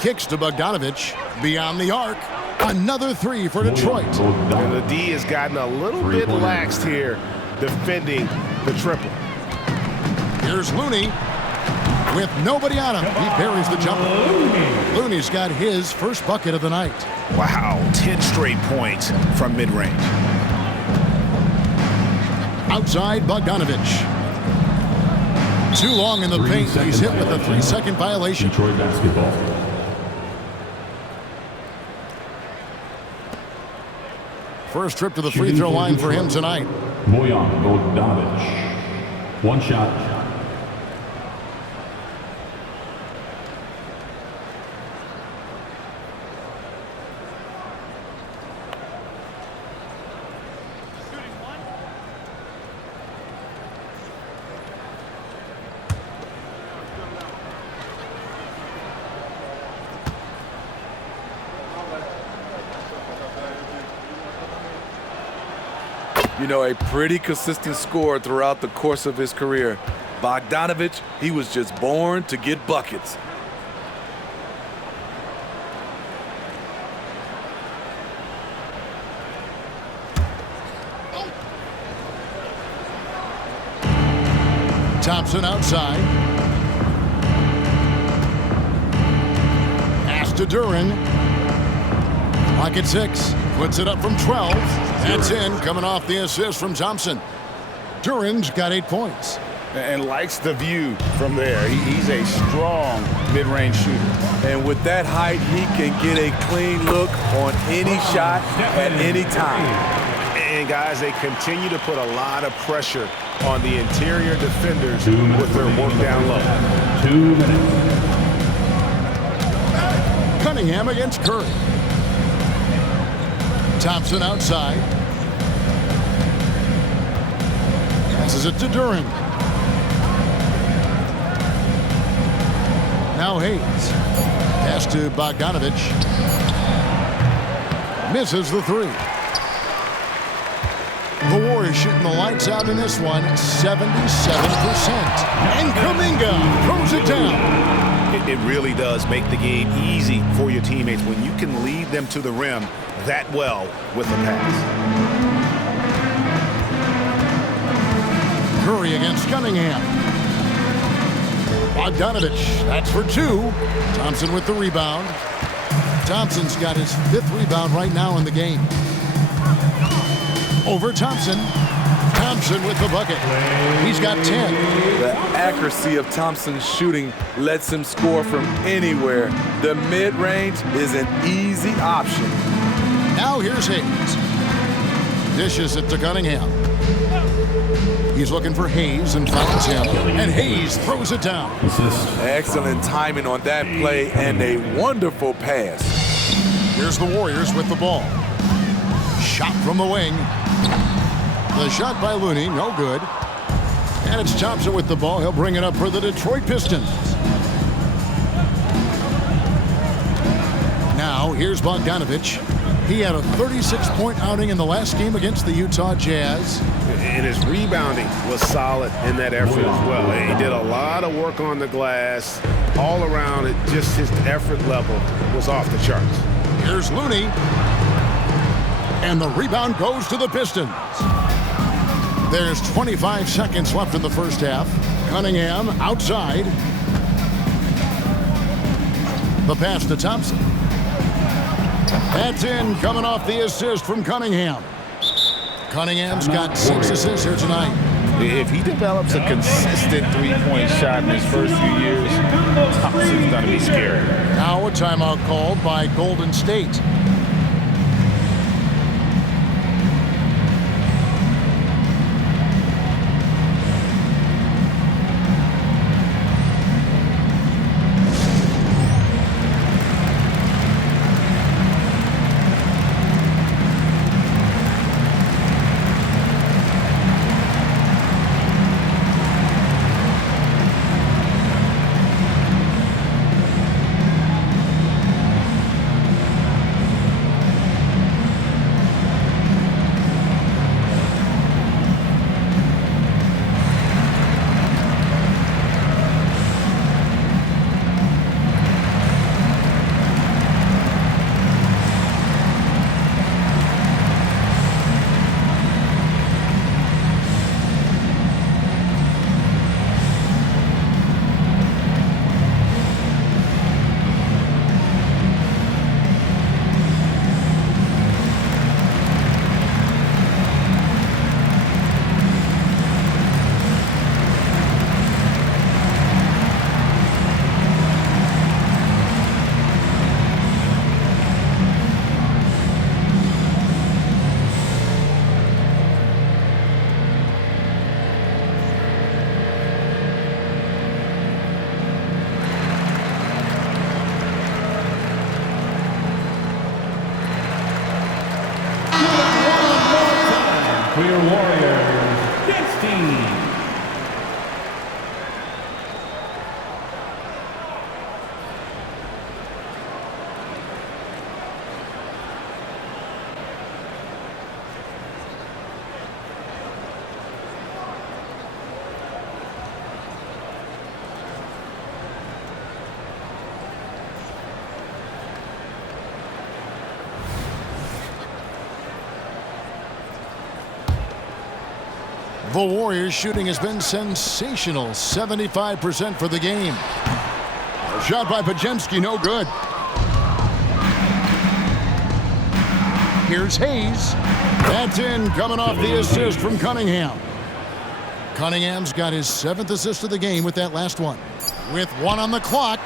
Kicks to Bogdanovich. Beyond the arc. Another 3 for Detroit. And the D has gotten a little bit laxed here defending the triple. Here's Looney. With nobody on him, he buries the jumper. Looney's got his first bucket of the night. Wow, 10 straight points from mid-range. Outside Bogdanovich. Too long in the paint. He's hit with a 3-second violation. Detroit basketball. First trip to the free throw line for him tonight. Bojan Bogdanovic. One shot. You know, a pretty consistent scorer throughout the course of his career. Bogdanovich, he was just born to get buckets. Thompson outside. Pass to Duren. Clock at 6. Puts it up from 12. That's in, coming off the assist from Thompson. Duren's got 8 points. And likes the view from there. He's a strong mid-range shooter. And with that height, he can get a clean look on any shot at any time. And guys, they continue to put a lot of pressure on the interior defenders with their work down low. 2 minutes. Cunningham against Curry. Thompson outside. Passes it to Duren. Now Hayes. Pass to Bogdanovich. Misses the 3. The Warriors shooting the lights out in this one, 77%. And Cunningham throws it down. It really does make the game easy for your teammates when you can lead them to the rim that well with the pass. Curry against Cunningham. Bogdanovich, that's for 2. Thompson with the rebound. Thompson's got his 5th rebound right now in the game. Over Thompson. Thompson with the bucket. He's got 10. The accuracy of Thompson's shooting lets him score from anywhere. The mid-range is an easy option. Now here's Hayes. Dishes it to Cunningham. He's looking for Hayes and finds him. And Hayes throws it down. Excellent timing on that play and a wonderful pass. Here's the Warriors with the ball. Shot from the wing. The shot by Looney, no good. And it's Thompson with the ball. He'll bring it up for the Detroit Pistons. Now, here's Bogdanovich. He had a 36-point outing in the last game against the Utah Jazz. And his rebounding was solid in that effort as well. He did a lot of work on the glass. All around it, just his effort level was off the charts. Here's Looney. And the rebound goes to the Pistons. There's 25 seconds left in the first half. Cunningham outside. The pass to Thompson. That's in, coming off the assist from Cunningham. Cunningham's got 6 assists here tonight. If he develops a consistent three-point shot in his first few years, Thompson's going to be scary. Now a timeout called by Golden State. For your Warriors, 16. The Warriors' shooting has been sensational, 75% for the game. Shot by Podziemski, no good. Here's Hayes. That's in, coming off the assist from Cunningham. Cunningham's got his 7th assist of the game with that last one. With 1 on the clock,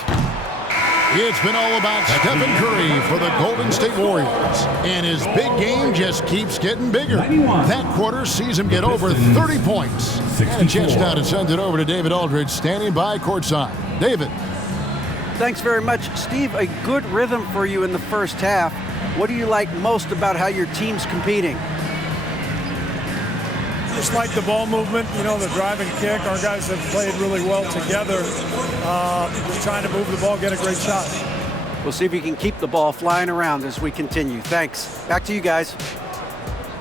it's been all about Stephen Curry for the Golden State Warriors. And his big game just keeps getting bigger. That quarter sees him get over 30 points. And a chance now to send it over to David Aldridge, standing by courtside. David. Thanks very much. Steve, a good rhythm for you in the first half. What do you like most about how your team's competing? Just like the ball movement, you know, the drive and kick. Our guys have played really well together. Just trying to move the ball, get a great shot. We'll see if you can keep the ball flying around as we continue. Thanks. Back to you guys.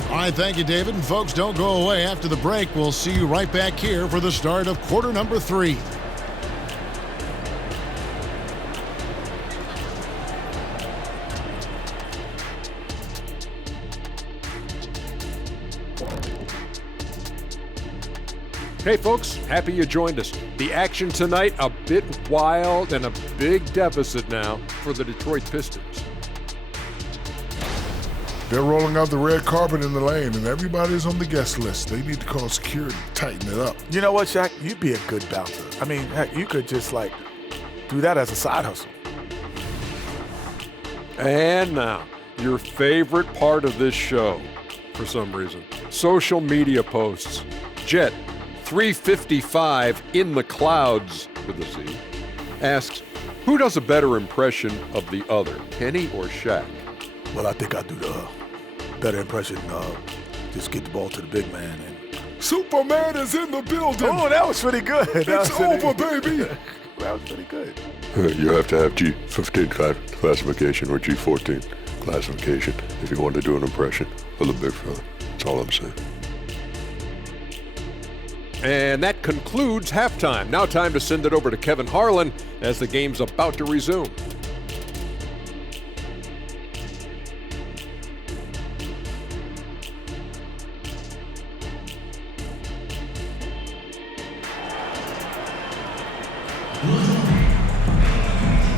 All right, thank you, David. And folks, don't go away. After the break, we'll see you right back here for the start of quarter number 3. Hey folks, happy you joined us. The action tonight, a bit wild and a big deficit now for the Detroit Pistons. They're rolling out the red carpet in the lane, and everybody's on the guest list. They need to call security, tighten it up. You know what, Shaq? You'd be a good bouncer. I mean, heck, you could just, do that as a side hustle. And now, your favorite part of this show, for some reason. Social media posts. Jet 355 in the clouds with a C asks, who does a better impression of the other, Kenny or Shaq? Well, I think I do the better impression. Just get the ball to the big man. And Superman is in the building. Oh, that was pretty good. It's over, baby. That was pretty good. You have to have G15 classification or G14 classification if you want to do an impression of the big fella. That's all I'm saying. And that concludes halftime. Now time to send it over to Kevin Harlan as the game's about to resume.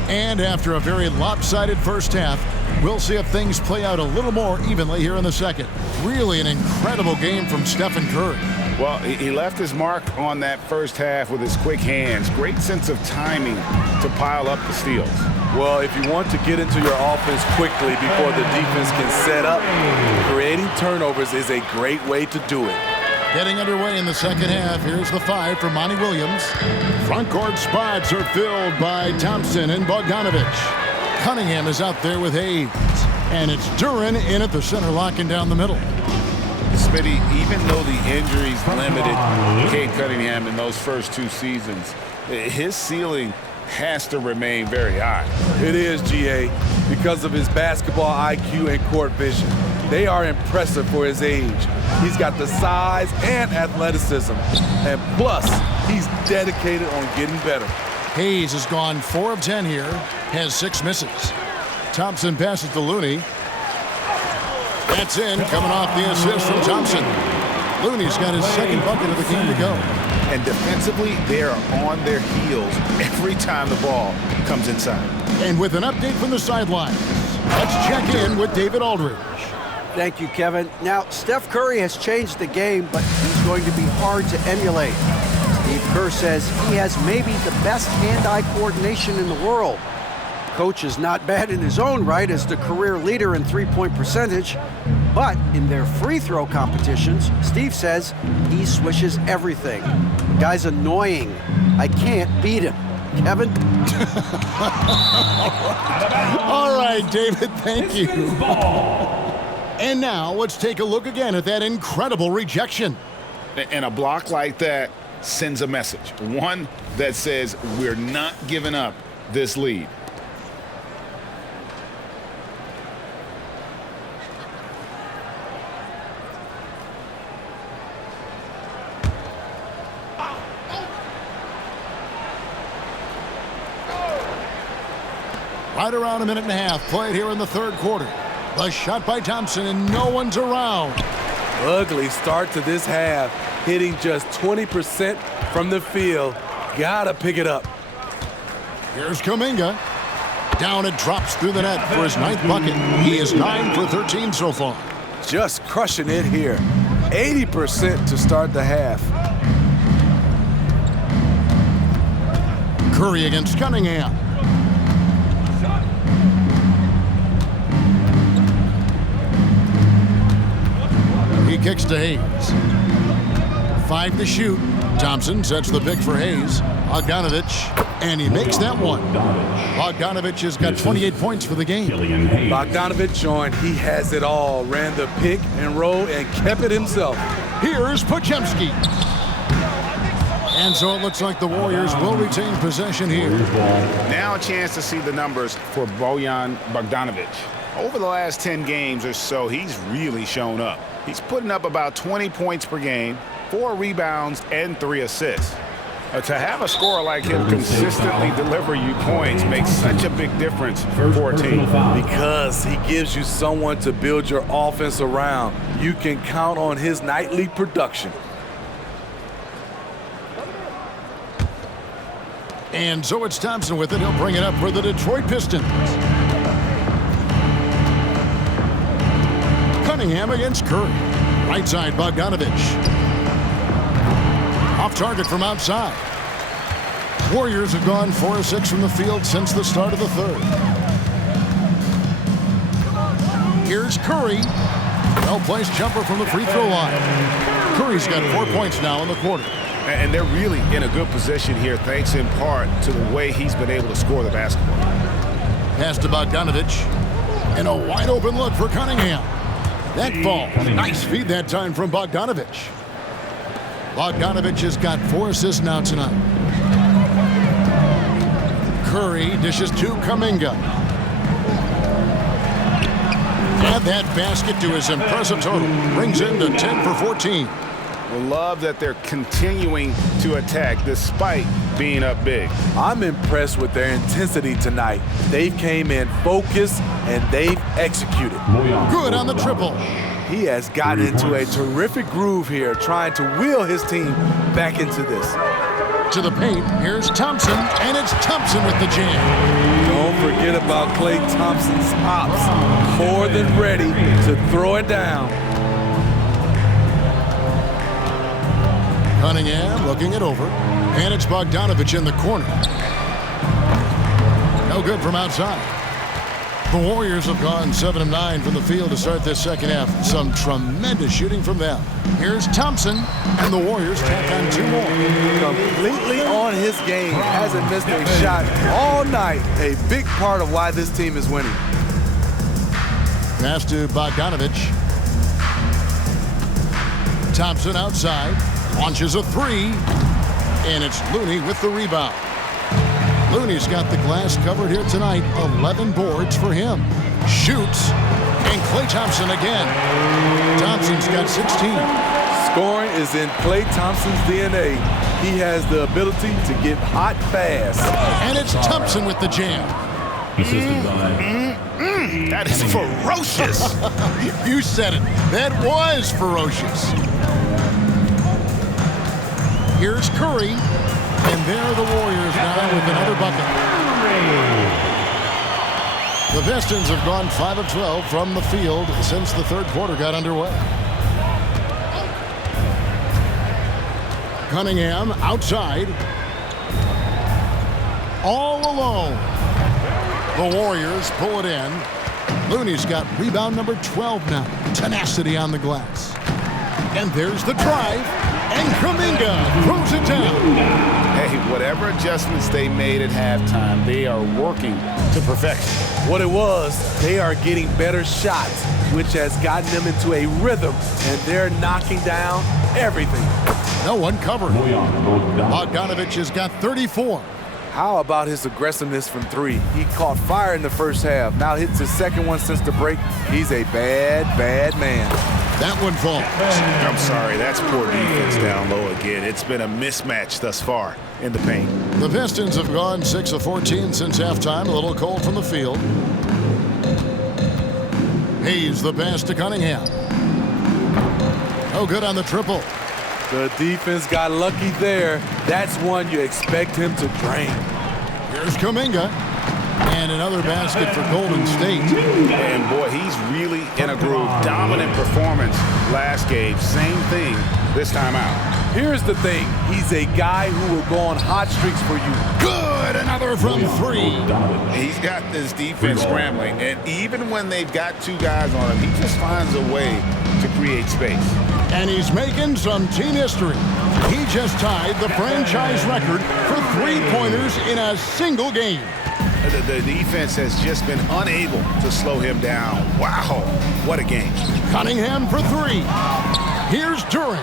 And after a very lopsided first half, we'll see if things play out a little more evenly here in the second. Really an incredible game from Stephen Curry. Well, he left his mark on that first half with his quick hands. Great sense of timing to pile up the steals. Well, if you want to get into your offense quickly before the defense can set up, creating turnovers is a great way to do it. Getting underway in the second half, here's the 5 for Monty Williams. Front court spots are filled by Thompson and Bogdanovich. Cunningham is out there with Hayes. And it's Duren in at the center, locking down the middle. Smitty, even though the injuries limited Cade Cunningham in those first 2 seasons, his ceiling has to remain very high. It is, GA, because of his basketball IQ and court vision. They are impressive for his age. He's got the size and athleticism. And plus, he's dedicated on getting better. Hayes has gone 4 of 10 here, has 6 misses. Thompson passes to Looney. That's in, coming off the assist from Thompson. Looney's got his second bucket of the game to go. And defensively, they are on their heels every time the ball comes inside. And with an update from the sidelines, let's check in with David Aldridge. Thank you, Kevin. Now, Steph Curry has changed the game, but he's going to be hard to emulate. Steve Kerr says he has maybe the best hand-eye coordination in the world. Coach is not bad in his own right as the career leader in three-point percentage, but in their free throw competitions, Steve says he swishes everything. The guy's annoying. I can't beat him. Kevin? All right, David, thank you. And now let's take a look again at that incredible rejection. And a block like that sends a message, one that says we're not giving up this lead. Right around a minute and a half played here in the third quarter. The shot by Thompson, and no one's around. Ugly start to this half, hitting just 20% from the field. Gotta pick it up. Here's Kuminga. Down it drops through the net for his 9th bucket. He is 9 for 13 so far. Just crushing it here. 80% to start the half. Curry against Cunningham. He kicks to Hayes. 5 to shoot. Thompson sets the pick for Hayes. Bogdanovich, and he makes that one. Bogdanovich has got 28 points for the game. Bogdanovich showing he has it all. Ran the pick and roll and kept it himself. Here's Podziemski. And so it looks like the Warriors will retain possession here. Now a chance to see the numbers for Bojan Bogdanovich. Over the last 10 games or so, he's really shown up. He's putting up about 20 points per game, 4 rebounds, and 3 assists. To have a scorer like him consistently deliver you points makes such a big difference for a team. Because he gives you someone to build your offense around. You can count on his nightly production. And so it's Thompson with it. He'll bring it up for the Detroit Pistons. Cunningham against Curry. Right side, Bogdanovich. Off target from outside. Warriors have gone 4 of 6 from the field since the start of the third. Here's Curry. Well-placed jumper from the free throw line. Curry's got 4 points now in the quarter. And they're really in a good position here, thanks in part to the way he's been able to score the basketball. Pass to Bogdanovich. And a wide open look for Cunningham. That ball. Nice feed that time from Bogdanovich. Bogdanovich has got 4 assists now tonight. Curry dishes to Kuminga. Add that basket to his impressive total. Brings in to 10 for 14. Love that they're continuing to attack despite being up big. I'm impressed with their intensity tonight. They came in focused and they've executed. Good on the triple. He has gotten into a terrific groove here, trying to wheel his team back into this. To the paint, here's Thompson, and it's Thompson with the jam. Don't forget about Klay Thompson's hops. More than ready to throw it down. Cunningham looking it over, and it's Bogdanovich in the corner. No good from outside. The Warriors have gone 7 of 9 from the field to start this second half. Some tremendous shooting from them. Here's Thompson, and the Warriors tack on 2 more. Completely on his game. Hasn't missed a shot all night. A big part of why this team is winning. Pass to Bogdanovich. Thompson outside. Launches a 3. And it's Looney with the rebound. Looney's got the glass covered here tonight. 11 boards for him. Shoots. And Klay Thompson again. Thompson's got 16. Scoring is in Klay Thompson's DNA. He has the ability to get hot fast. And it's Thompson with the jam. That is ferocious. You said it. That was ferocious. Here's Curry. And there the Warriors now with another bucket. The Pistons have gone 5 of 12 from the field since the third quarter got underway. Cunningham outside. All alone. The Warriors pull it in. Looney's got rebound number 12 now. Tenacity on the glass. And there's the drive. And Kuminga throws it down. Hey, whatever adjustments they made at halftime, they are working to perfection. What it was, they are getting better shots, which has gotten them into a rhythm, and they're knocking down everything. No one covered. Bogdanovich has got 34. How about his aggressiveness from 3? He caught fire in the first half. Now hits his second one since the break. He's a bad, bad man. That one falls. I'm sorry, that's poor defense down low again. It's been a mismatch thus far in the paint. The Pistons have gone 6 of 14 since halftime. A little cold from the field. Hayes the pass to Cunningham. No good on the triple. The defense got lucky there. That's one you expect him to drain. Here's Kuminga. And another basket for Golden State. And boy, he's really in a groove. Dominant performance last game. Same thing this time out. Here's the thing. He's a guy who will go on hot streaks for you. Good. Another from three. He's got this defense scrambling. And even when they've got two guys on him, he just finds a way to create space. And he's making some team history. He just tied the franchise record for three-pointers in a single game. The defense has just been unable to slow him down. Wow, what a game. Cunningham for three. Here's Duran.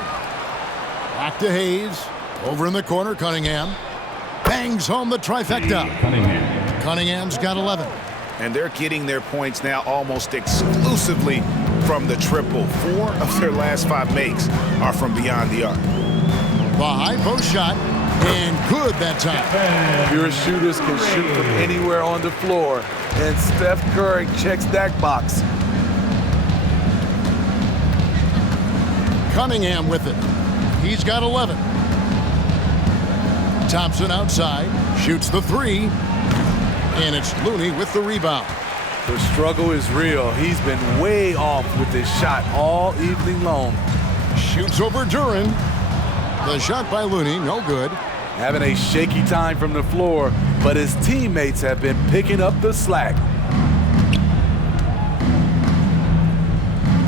Back to Hayes. Over in the corner, Cunningham. Bangs home the trifecta. Cunningham's got 11. And they're getting their points now almost exclusively from the triple. 4 of their last 5 makes are from beyond the arc. The high post shot. And good that time. Your shooters can shoot from anywhere on the floor. And Steph Curry checks that box. Cunningham with it. He's got 11. Thompson outside. Shoots the three. And it's Looney with the rebound. The struggle is real. He's been way off with this shot all evening long. Shoots over Duran. The shot by Looney, no good. Having a shaky time from the floor, but his teammates have been picking up the slack.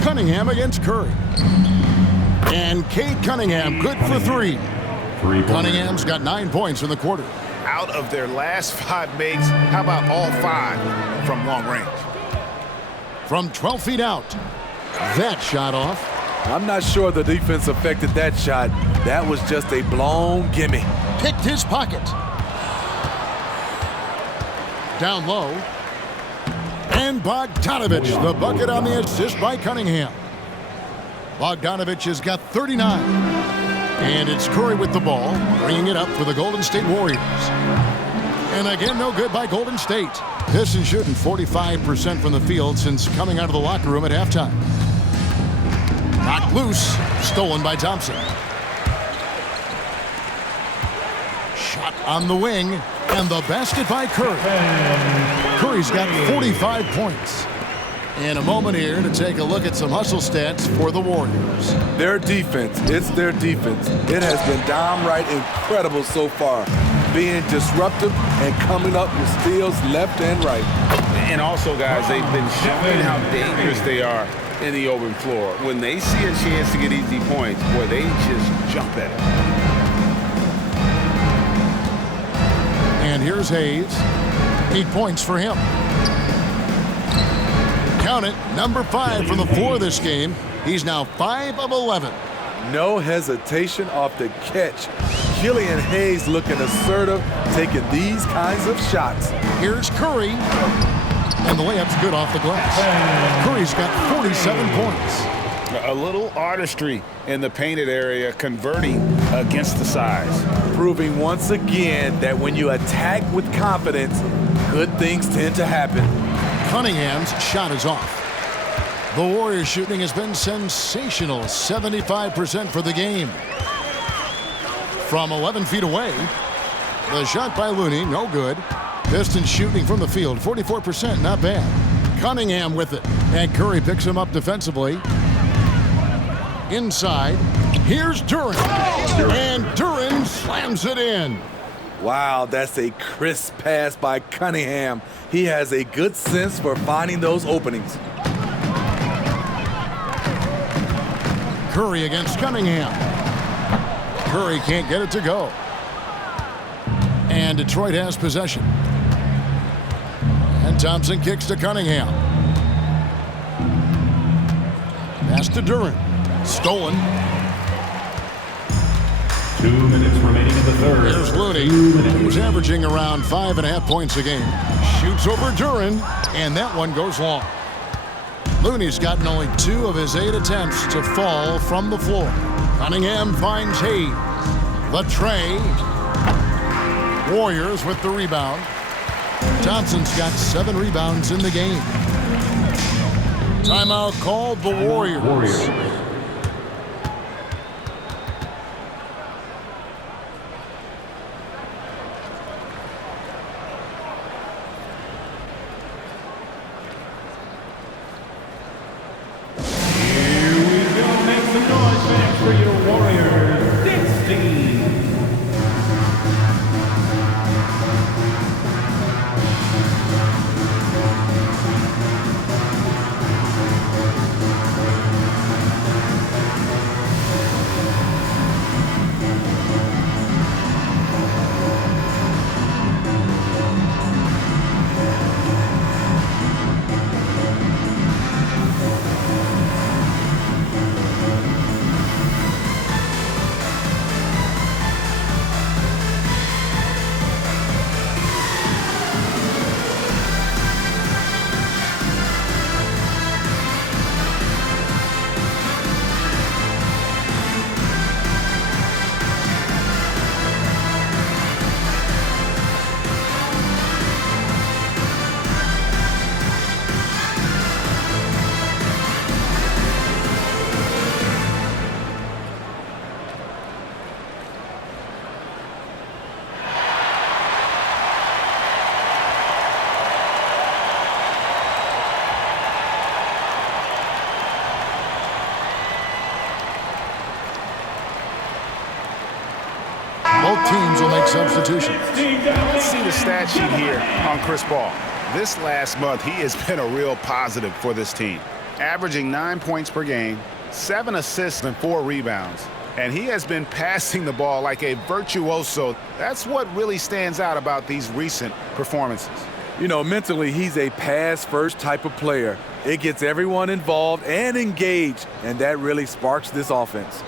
Cunningham against Curry. And Cade Cunningham, good for three. Cunningham's got 9 points in the quarter. Out of their last 5 makes, how about all 5 from long range? From 12 feet out. That shot off. I'm not sure the defense affected that shot. That was just a blown gimme. Picked his pocket. Down low. And Bogdanovich, the bucket on the assist by Cunningham. Bogdanovich has got 39. And it's Curry with the ball, bringing it up for the Golden State Warriors. And again, no good by Golden State. Pistons shooting 45% from the field since coming out of the locker room at halftime. Knocked loose, stolen by Thompson. Shot on the wing, and the basket by Curry. Curry's got 45 points. In a moment here to take a look at some hustle stats for the Warriors. Their defense, it's their defense. It has been downright incredible so far. Being disruptive and coming up with steals left and right. And also, guys, they've been showing how dangerous they are in the open floor. When they see a chance to get easy points, boy, they just jump at it. And here's Hayes. 8 points for him. Count it, number 5 from the floor this game. He's now 5 of 11. No hesitation off the catch. Killian Hayes looking assertive, taking these kinds of shots. Here's Curry. And the layup's good off the glass. Curry's got 47 points. A little artistry in the painted area, converting against the size. Proving once again that when you attack with confidence, good things tend to happen. Cunningham's shot is off. The Warriors shooting has been sensational, 75% for the game. From 11 feet away, the shot by Looney, no good. Pistons shooting from the field, 44%, not bad. Cunningham with it, and Curry picks him up defensively. Inside, here's Duran, and Duran slams it in. Wow, that's a crisp pass by Cunningham. He has a good sense for finding those openings. Curry against Cunningham. Curry can't get it to go. And Detroit has possession. And Thompson kicks to Cunningham. Pass to Duran. Stolen. 2 minutes remaining in the third. There's Looney, who's averaging around 5.5 points a game. Shoots over Duran, and that one goes long. Looney's gotten only 2 of his 8 attempts to fall from the floor. Cunningham finds Hayes. The tray. Warriors with the rebound. Thompson's got 7 rebounds in the game. Timeout called the Warriors. teams will make substitutions. Let's see the stat sheet here on Chris Paul. This last month, he has been a real positive for this team, averaging 9 points per game, 7 assists and 4 rebounds. And he has been passing the ball like a virtuoso. That's what really stands out about these recent performances. You know, mentally, he's a pass-first type of player. It gets everyone involved and engaged, and that really sparks this offense.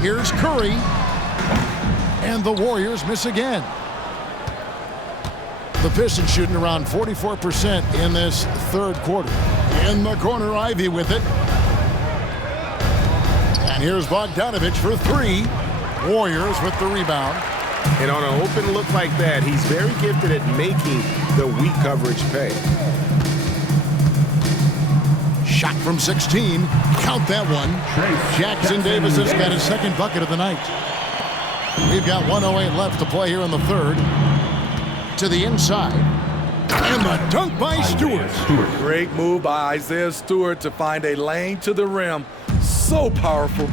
Here's Curry. And the Warriors miss again. The Pistons shooting around 44% in this third quarter. In the corner, Ivy with it. And here's Bogdanovich for 3. Warriors with the rebound. And on an open look like that, he's very gifted at making the weak coverage pay. Shot from 16. Count that one. Jackson Davis has got his second bucket of the night. We've got 1:08 left to play here in the third. To the inside. And the dunk by Stewart. Great move by Isaiah Stewart to find a lane to the rim. So powerful.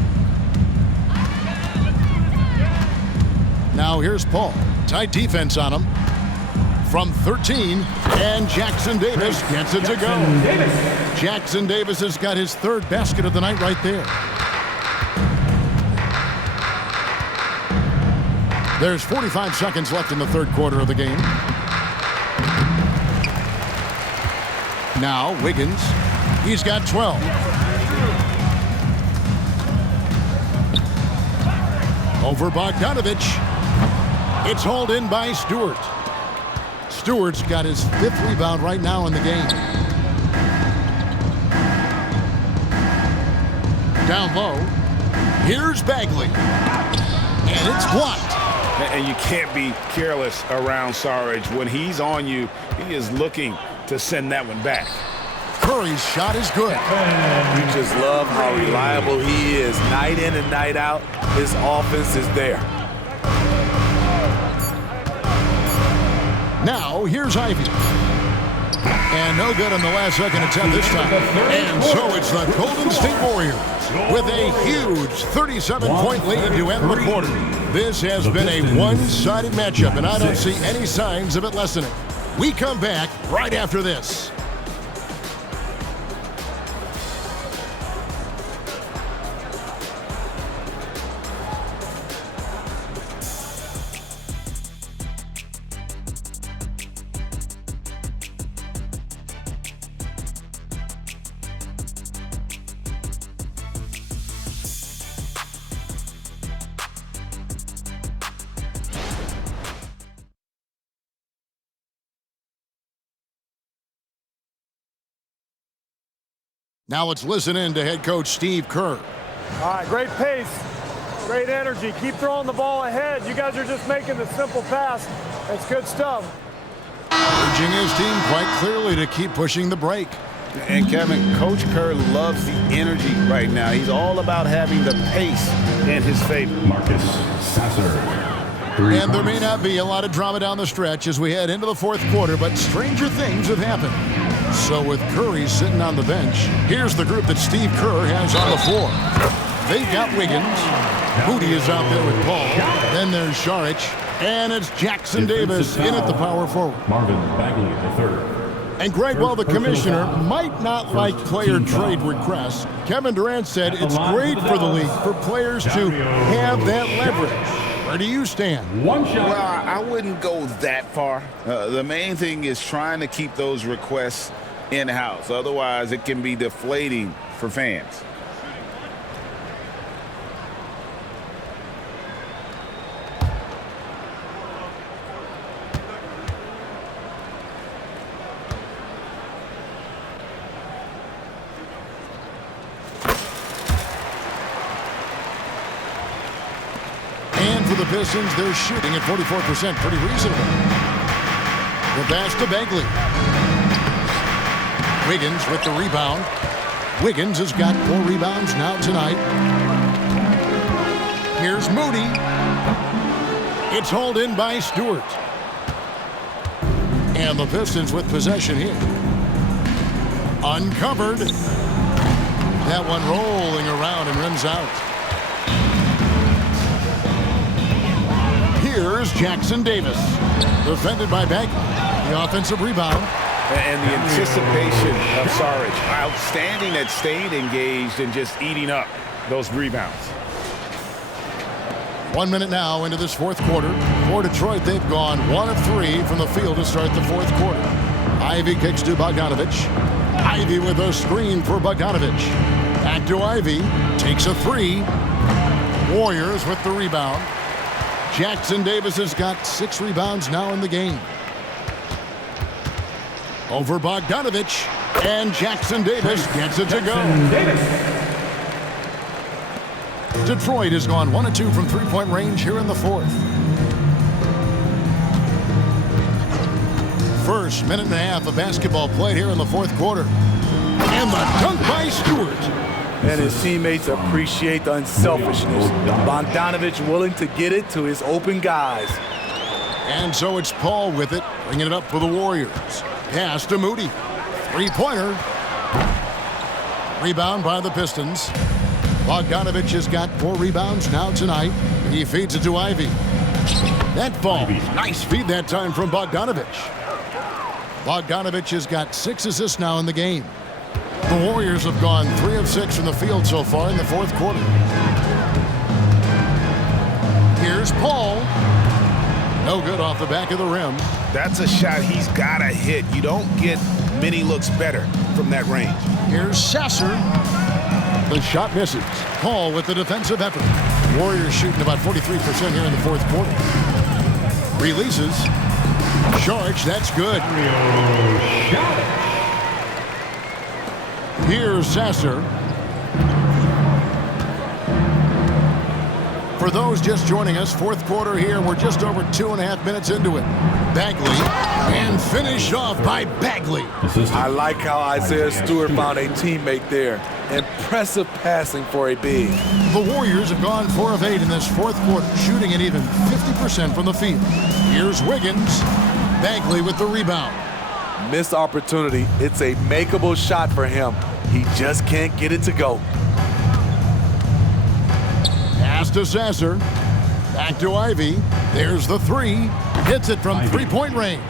Now here's Paul. Tight defense on him. From 13, and Jackson Davis gets it to go. Jackson Davis has got his third basket of the night right there. There's 45 seconds left in the third quarter of the game. Now Wiggins. He's got 12. Over Bogdanovich. It's hauled in by Stewart. Stewart's got his 5th rebound right now in the game. Down low. Here's Bagley. And it's blocked. And you can't be careless around Sarge. When he's on you, he is looking to send that one back. Curry's shot is good. You just love how reliable he is. Night in and night out, his offense is there. Now, here's Ivy. And no good on the last second attempt this time. And so it's the Golden State Warriors with a huge 37-point lead to end the quarter. This has been a one-sided matchup, and I don't see any signs of it lessening. We come back right after this. Now let's listen in to head coach Steve Kerr. All right, great pace, great energy. Keep throwing the ball ahead. You guys are just making the simple pass. That's good stuff. Urging his team quite clearly to keep pushing the break. And Kevin, Coach Kerr loves the energy right now. He's all about having the pace in his favor. Marcus Sasser. And there may not be a lot of drama down the stretch as we head into the fourth quarter, but stranger things have happened. So with Curry sitting on the bench, here's the group that Steve Kerr has on the floor. They've got Wiggins. Moody is out there with Paul. Then there's Saric. And it's Jackson Davis in at the power forward. Marvin Bagley, the third. And Greg, while the commissioner might not like player trade requests, Kevin Durant said it's great for the league for players to have that leverage. Where do you stand? Well, I wouldn't go that far. The main thing is trying to keep those requests in-house. Otherwise, it can be deflating for fans. For the Pistons, they're shooting at 44%, pretty reasonable. The pass to Bagley. Wiggins with the rebound. Wiggins has got 4 rebounds now tonight. Here's Moody. It's hauled in by Stewart. And the Pistons with possession here. Uncovered. That one rolling around and rims out. Here's Jackson Davis. Defended by Bagley. The offensive rebound. And the anticipation of Saric. Outstanding at staying engaged and just eating up those rebounds. 1 minute now into this fourth quarter. For Detroit, they've gone 1 of 3 from the field to start the fourth quarter. Ivy kicks to Bogdanovich. Ivy with a screen for Bogdanovich. Back to Ivy. Takes a 3. Warriors with the rebound. Jackson Davis has got 6 rebounds now in the game. Over Bogdanovich. And Jackson Davis gets it to go. Detroit has gone 1 of 2 from three-point range here in the fourth. First minute and a half of basketball played here in the fourth quarter. And the dunk by Stewart. And his teammates appreciate the unselfishness. Bogdanovich willing to get it to his open guys. And so it's Paul with it, bringing it up for the Warriors. Pass to Moody. Three-pointer. Rebound by the Pistons. Bogdanovich has got 4 rebounds now tonight. He feeds it to Ivy. That ball. Nice feed that time from Bogdanovich. Bogdanovich has got 6 assists now in the game. The Warriors have gone 3 of 6 from the field so far in the fourth quarter. Here's Paul. No good off the back of the rim. That's a shot he's got to hit. You don't get many looks better from that range. Here's Sasser. The shot misses. Paul with the defensive effort. Warriors shooting about 43% here in the fourth quarter. Releases. Sharch, that's good. Here's Sasser. For those just joining us, fourth quarter here. We're just over 2.5 minutes into it. Bagley, and finished off by Bagley. I like how Isaiah Stewart found a teammate there. Impressive passing for a big. The Warriors have gone 4 of 8 in this fourth quarter, shooting at even 50% from the field. Here's Wiggins. Bagley with the rebound. Missed opportunity. It's a makeable shot for him. He just can't get it to go. Pass to Sasser. Back to Ivy. There's the 3. Hits it from three-point range.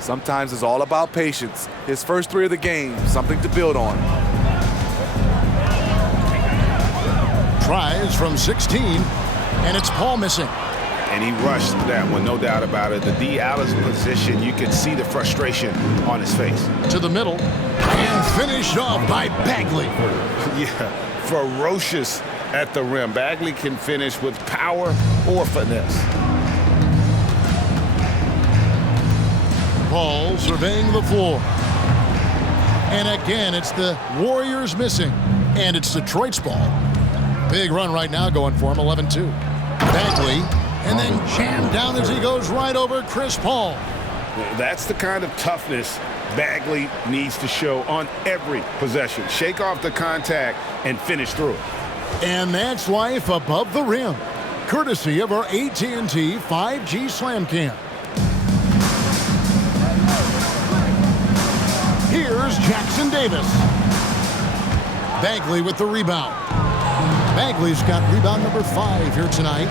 Sometimes it's all about patience. His first 3 of the game, something to build on. Tries from 16, and it's Paul missing. And he rushed that one, no doubt about it. The D out of position, you can see the frustration on his face. To the middle, and finished off by Bagley. Yeah, ferocious at the rim. Bagley can finish with power or finesse. Paul surveying the floor. And again, it's the Warriors missing. And it's Detroit's ball. Big run right now going for him, 11-2. Bagley, and then jammed down as he goes right over Chris Paul. That's the kind of toughness Bagley needs to show on every possession. Shake off the contact and finish through it. And that's life above the rim, courtesy of our AT&T 5G Slam Cam. Here's Jackson Davis. Bagley with the rebound. Bagley's got rebound number 5 here tonight.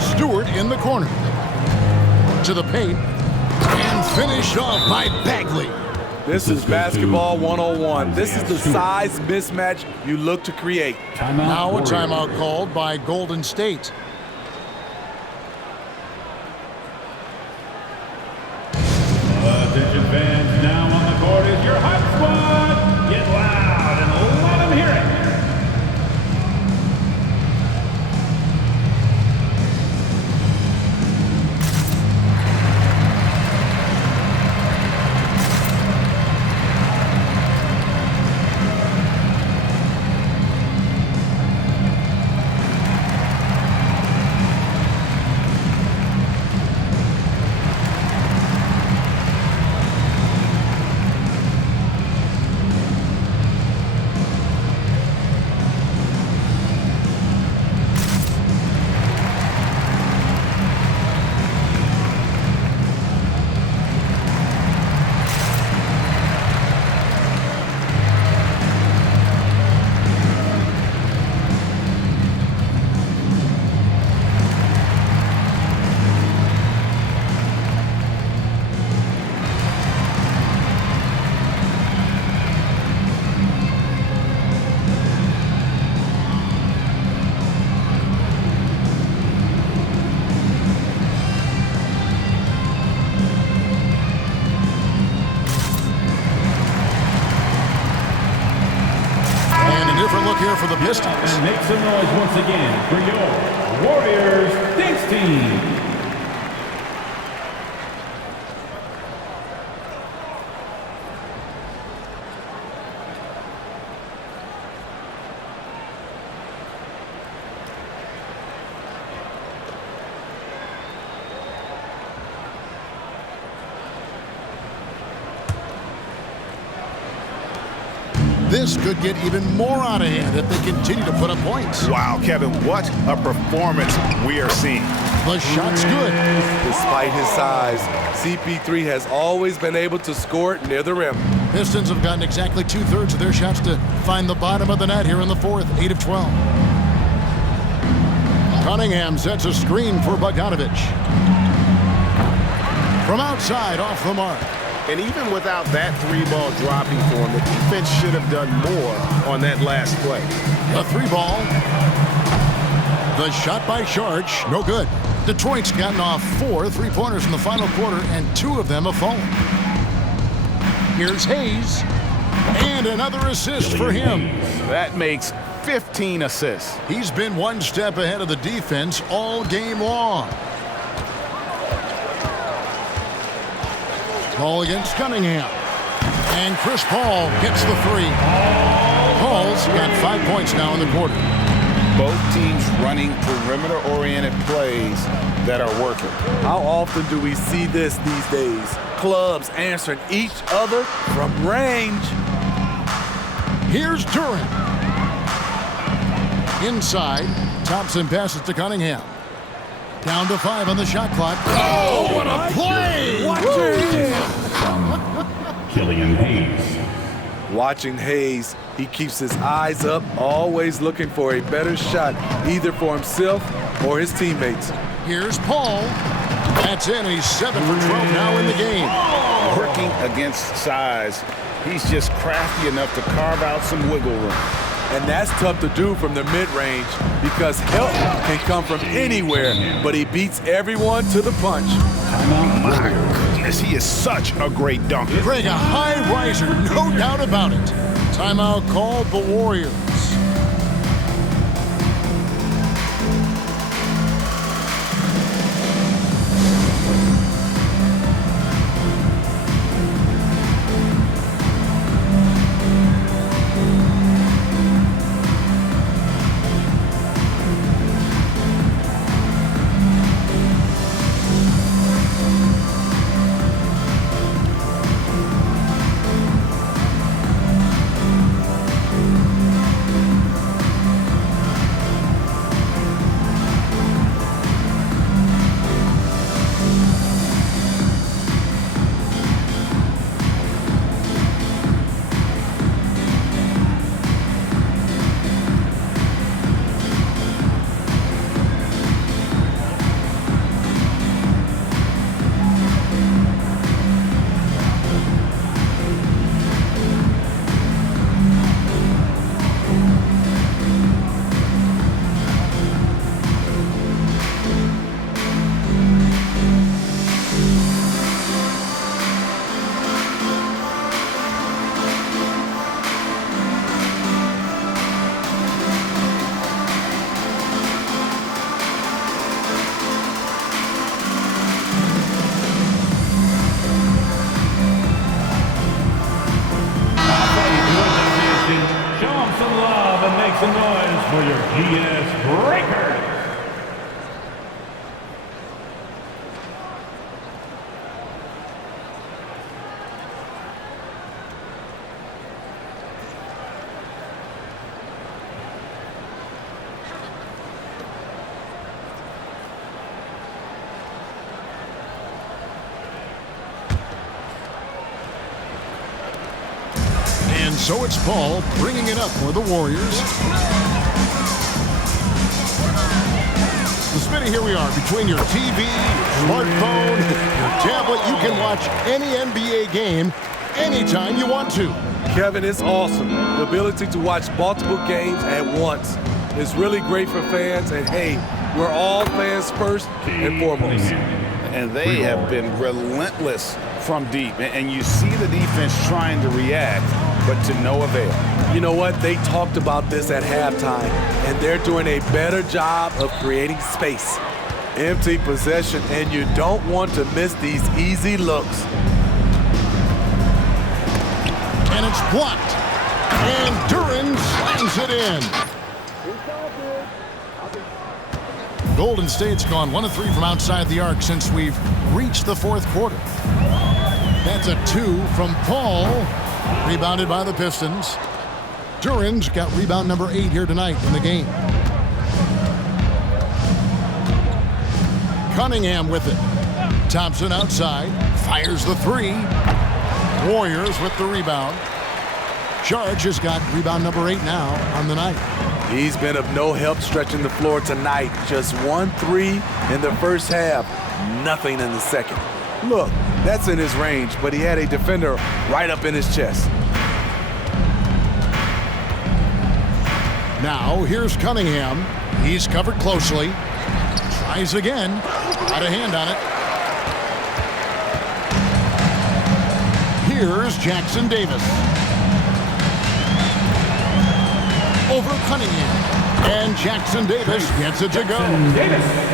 Stewart in the corner. To the paint. And finished off by Bagley. This is basketball 101. This is the size mismatch you look to create. Now a timeout called by Golden State. Attention fans, now on the court is your hype squad. Get loud and let them hear it. look here for the Pistons. And make some noise once again for your Warriors Dance Team. This could get even more out of hand if they continue to put up points. Wow, Kevin, what a performance we are seeing. The shot's good. Despite his size, CP3 has always been able to score it near the rim. Pistons have gotten exactly 2/3 of their shots to find the bottom of the net here in the fourth, 8 of 12. Cunningham sets a screen for Bogdanovich. From outside, off the mark. And even without that three-ball dropping for him, the defense should have done more on that last play. The three ball. The shot by Sharch, no good. Detroit's gotten off 4 3-pointers in the final quarter, and 2 of them have fallen. Here's Hayes, and another assist for him. That makes 15 assists. He's been one step ahead of the defense all game long. Ball against Cunningham. And Chris Paul gets the 3. Paul's got 5 points now in the quarter. Both teams running perimeter-oriented plays that are working. How often do we see this these days? Clubs answering each other from range. Here's Duran. Inside, Thompson passes to Cunningham. Down to 5 on the shot clock. Oh, what a play! Watch it! Killian Hayes. Watching Hayes, he keeps his eyes up, always looking for a better shot, either for himself or his teammates. Here's Paul. That's in, and he's 7 for 12 now in the game. Working against size, he's just crafty enough to carve out some wiggle room. And that's tough to do from the mid-range because help can come from anywhere, but he beats everyone to the punch. My goodness, he is such a great dunker. Greg, a high riser, no doubt about it. Timeout called the Warriors. Some noise for your GS Breakers. And so it's Paul bringing it up for the Warriors. Smitty, here we are between your TV, your smartphone, your tablet. You can watch any NBA game anytime you want to. Kevin, it's awesome. The ability to watch multiple games at once is really great for fans. And hey, we're all fans first and foremost. And they have been relentless from deep. And you see the defense trying to react. but to no avail. You know what? They talked about this at halftime, and they're doing a better job of creating space. Empty possession, and you don't want to miss these easy looks. And it's blocked. And Duren slams it in. Golden State's gone 1 of 3 from outside the arc since we've reached the fourth quarter. That's a 2 from Paul. Rebounded by the Pistons. Duren's got rebound number 8 here tonight in the game. Cunningham with it. Thompson outside. Fires the 3. Warriors with the rebound. Charge has got rebound number 8 now on the night. He's been of no help stretching the floor tonight. Just 1-3 in the first half. Nothing in the second. Look, that's in his range, but he had a defender right up in his chest. Now, here's Cunningham. He's covered closely. Tries again. Got a hand on it. Here's Jackson Davis. Over Cunningham. And Jackson Davis gets it to go.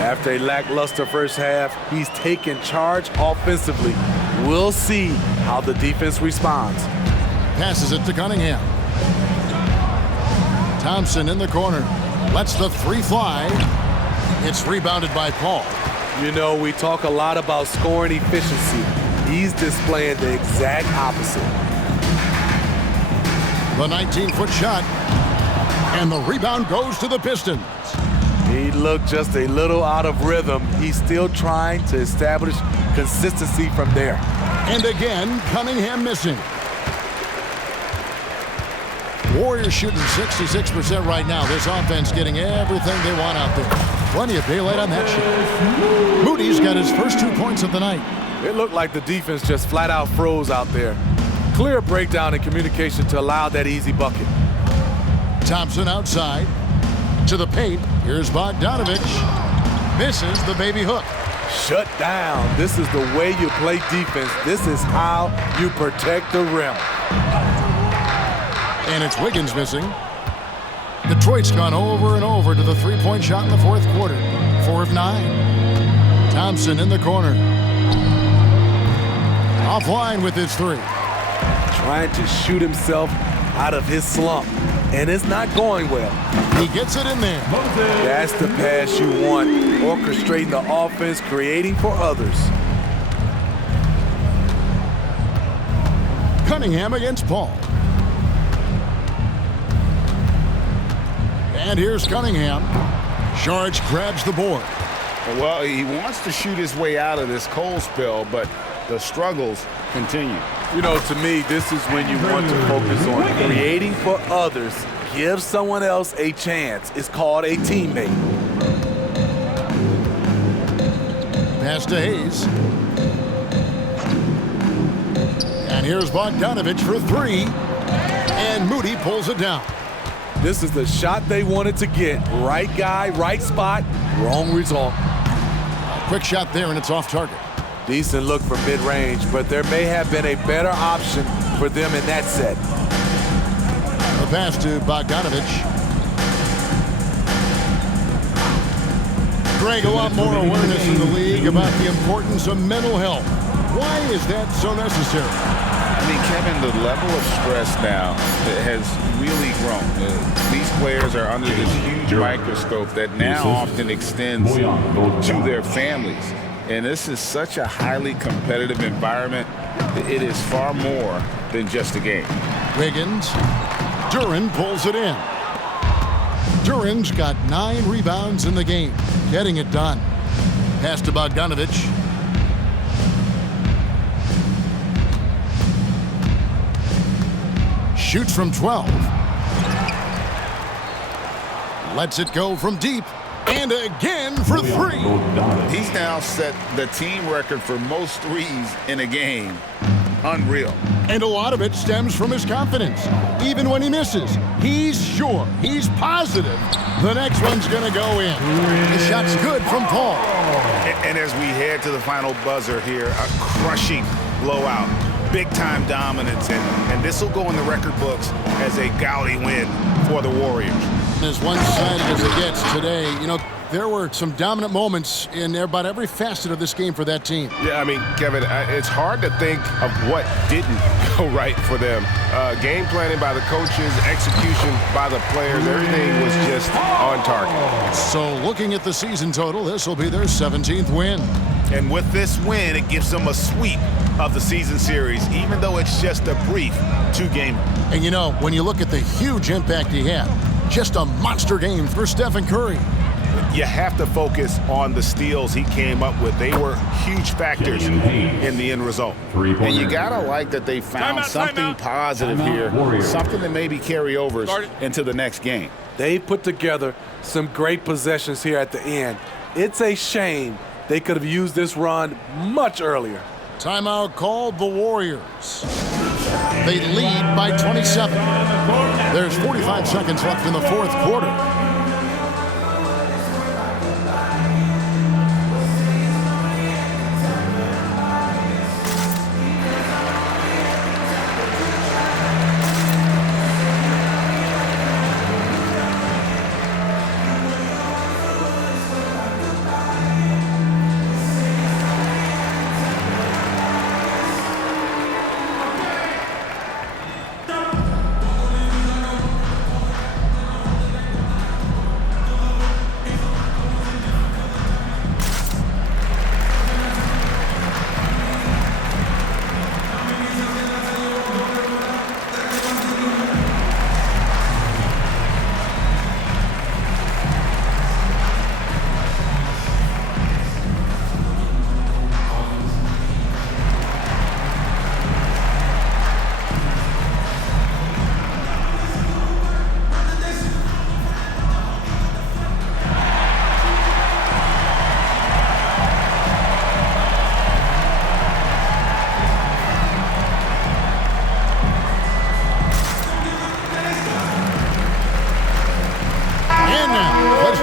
After a lackluster first half, he's taken charge offensively. We'll see how the defense responds. Passes it to Cunningham. Thompson in the corner. Lets the 3 fly. It's rebounded by Paul. You know, we talk a lot about scoring efficiency. He's displaying the exact opposite. The 19-foot shot. And the rebound goes to the Pistons. He looked just a little out of rhythm. He's still trying to establish consistency from there. And again, Cunningham missing. Warriors shooting 66% right now. This offense getting everything they want out there. Plenty of daylight on that shot. Moody's got his first 2 points of the night. It looked like the defense just flat out froze out there. Clear breakdown in communication to allow that easy bucket. Thompson outside. To the paint. Here's Bogdanovich. Misses the baby hook. Shut down. This is the way you play defense. This is how you protect the rim. And it's Wiggins missing. Detroit's gone over and over to the 3-point shot in the fourth quarter. 4 of 9. Thompson in the corner. Offline with his 3. Trying to shoot himself out of his slump. And it's not going well. He gets it in there. That's the pass you want. Orchestrating the offense, creating for others. Cunningham against Paul. And here's Cunningham. Charge grabs the board. Well, he wants to shoot his way out of this cold spell, but the struggles continue. You know, to me, this is when you want to focus on creating for others. Give someone else a chance. It's called a teammate. Pass to Hayes. And here's Bogdanovich for 3. And Moody pulls it down. This is the shot they wanted to get. Right guy, right spot, wrong result. A quick shot there, and it's off target. Decent look from mid-range, but there may have been a better option for them in that set. The pass to Bogdanovich. Greg, a lot more awareness in the league about the importance of mental health. Why is that so necessary? I mean, Kevin, the level of stress now has really grown. These players are under this huge microscope that now often extends to their families. And this is such a highly competitive environment. It is far more than just a game. Wiggins. Duren pulls it in. Duren's got 9 rebounds in the game. Getting it done. Pass to Bogdanovich. Shoots from 12. Lets it go from deep. And again for 3. He's now set the team record for most threes in a game. Unreal. And a lot of it stems from his confidence. Even when he misses, he's sure, he's positive the next one's going to go in. The shot's good from Paul. And as we head to the final buzzer here, a crushing blowout big-time dominance, and this will go in the record books as a gaudy win for the Warriors. As one-sided as it gets today, there were some dominant moments in about every facet of this game for that team. Yeah, I mean, Kevin, it's hard to think of what didn't go right for them. Game planning by the coaches, execution by the players, everything was just on target. So looking at the season total, this will be their 17th win. And with this win, it gives them a sweep of the season series, even though it's just a brief 2-game. And when you look at the huge impact he had, just a monster game for Stephen Curry. You have to focus on the steals he came up with. They were huge factors in the end result. And you gotta like that they found something positive here, something that maybe carry overs into the next game. They put together some great possessions here at the end. It's a shame they could have used this run much earlier. Timeout called the Warriors. They lead by 27. There's 45 seconds left in the fourth quarter.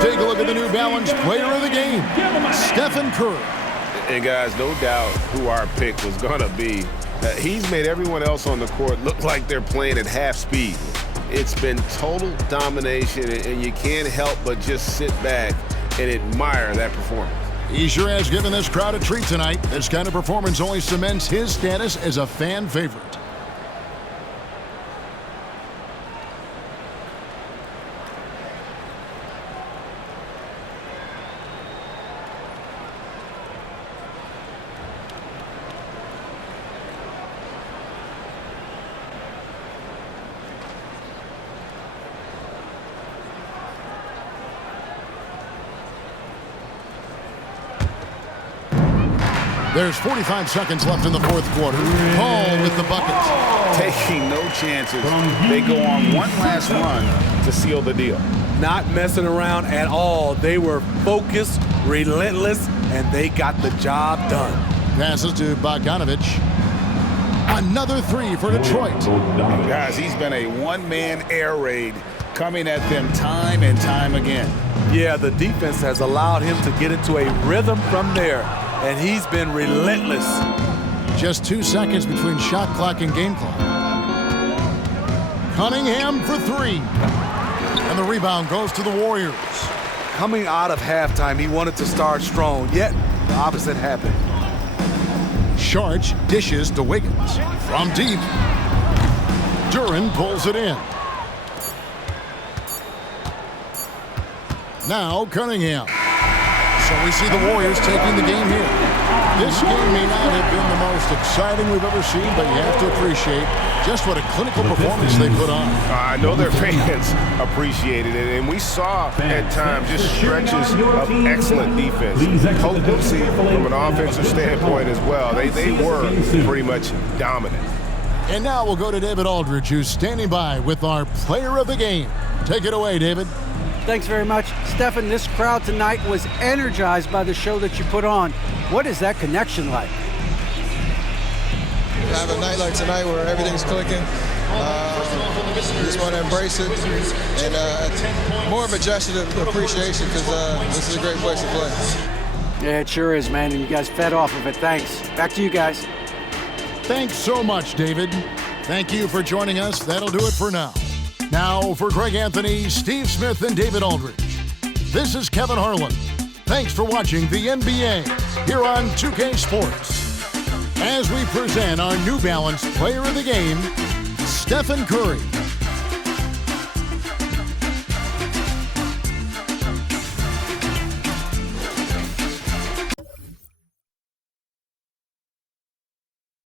Take a look at the New Balance player of the game, Stephen Curry. And guys, no doubt who our pick was going to be. He's made everyone else on the court look like they're playing at half speed. It's been total domination, and you can't help but just sit back and admire that performance. He sure has given this crowd a treat tonight. This kind of performance only cements his status as a fan favorite. There's 45 seconds left in the fourth quarter. Paul with the bucket. Taking no chances. They go on one last run to seal the deal. Not messing around at all. They were focused, relentless, and they got the job done. Passes to Bogdanovic. Another three for Detroit. Guys, he's been a one-man air raid coming at them time and time again. Yeah, the defense has allowed him to get into a rhythm from there. And he's been relentless. Just 2 seconds between shot clock and game clock. Cunningham for three. And the rebound goes to the Warriors. Coming out of halftime, he wanted to start strong, yet the opposite happened. Sharch dishes to Wiggins. From deep. Duran pulls it in. Now Cunningham. So we see the Warriors taking the game here. This game may not have been the most exciting we've ever seen, but you have to appreciate just what a clinical performance they put on. I know their fans appreciated it, and we saw at times just stretches of excellent defense. Potency from an offensive standpoint as well. They were pretty much dominant. And now we'll go to David Aldridge, who's standing by with our player of the game. Take it away, David. Thanks very much. Stephen, this crowd tonight was energized by the show that you put on. What is that connection like? Have a night like tonight where everything's clicking. Just want to embrace it. And more of a gesture of appreciation because this is a great place to play. Yeah, it sure is, man. And you guys fed off of it. Thanks. Back to you guys. Thanks so much, David. Thank you for joining us. That'll do it for now. Now, for Greg Anthony, Steve Smith, and David Aldridge, this is Kevin Harlan. Thanks for watching the NBA here on 2K Sports. As we present our New Balance Player of the Game, Stephen Curry.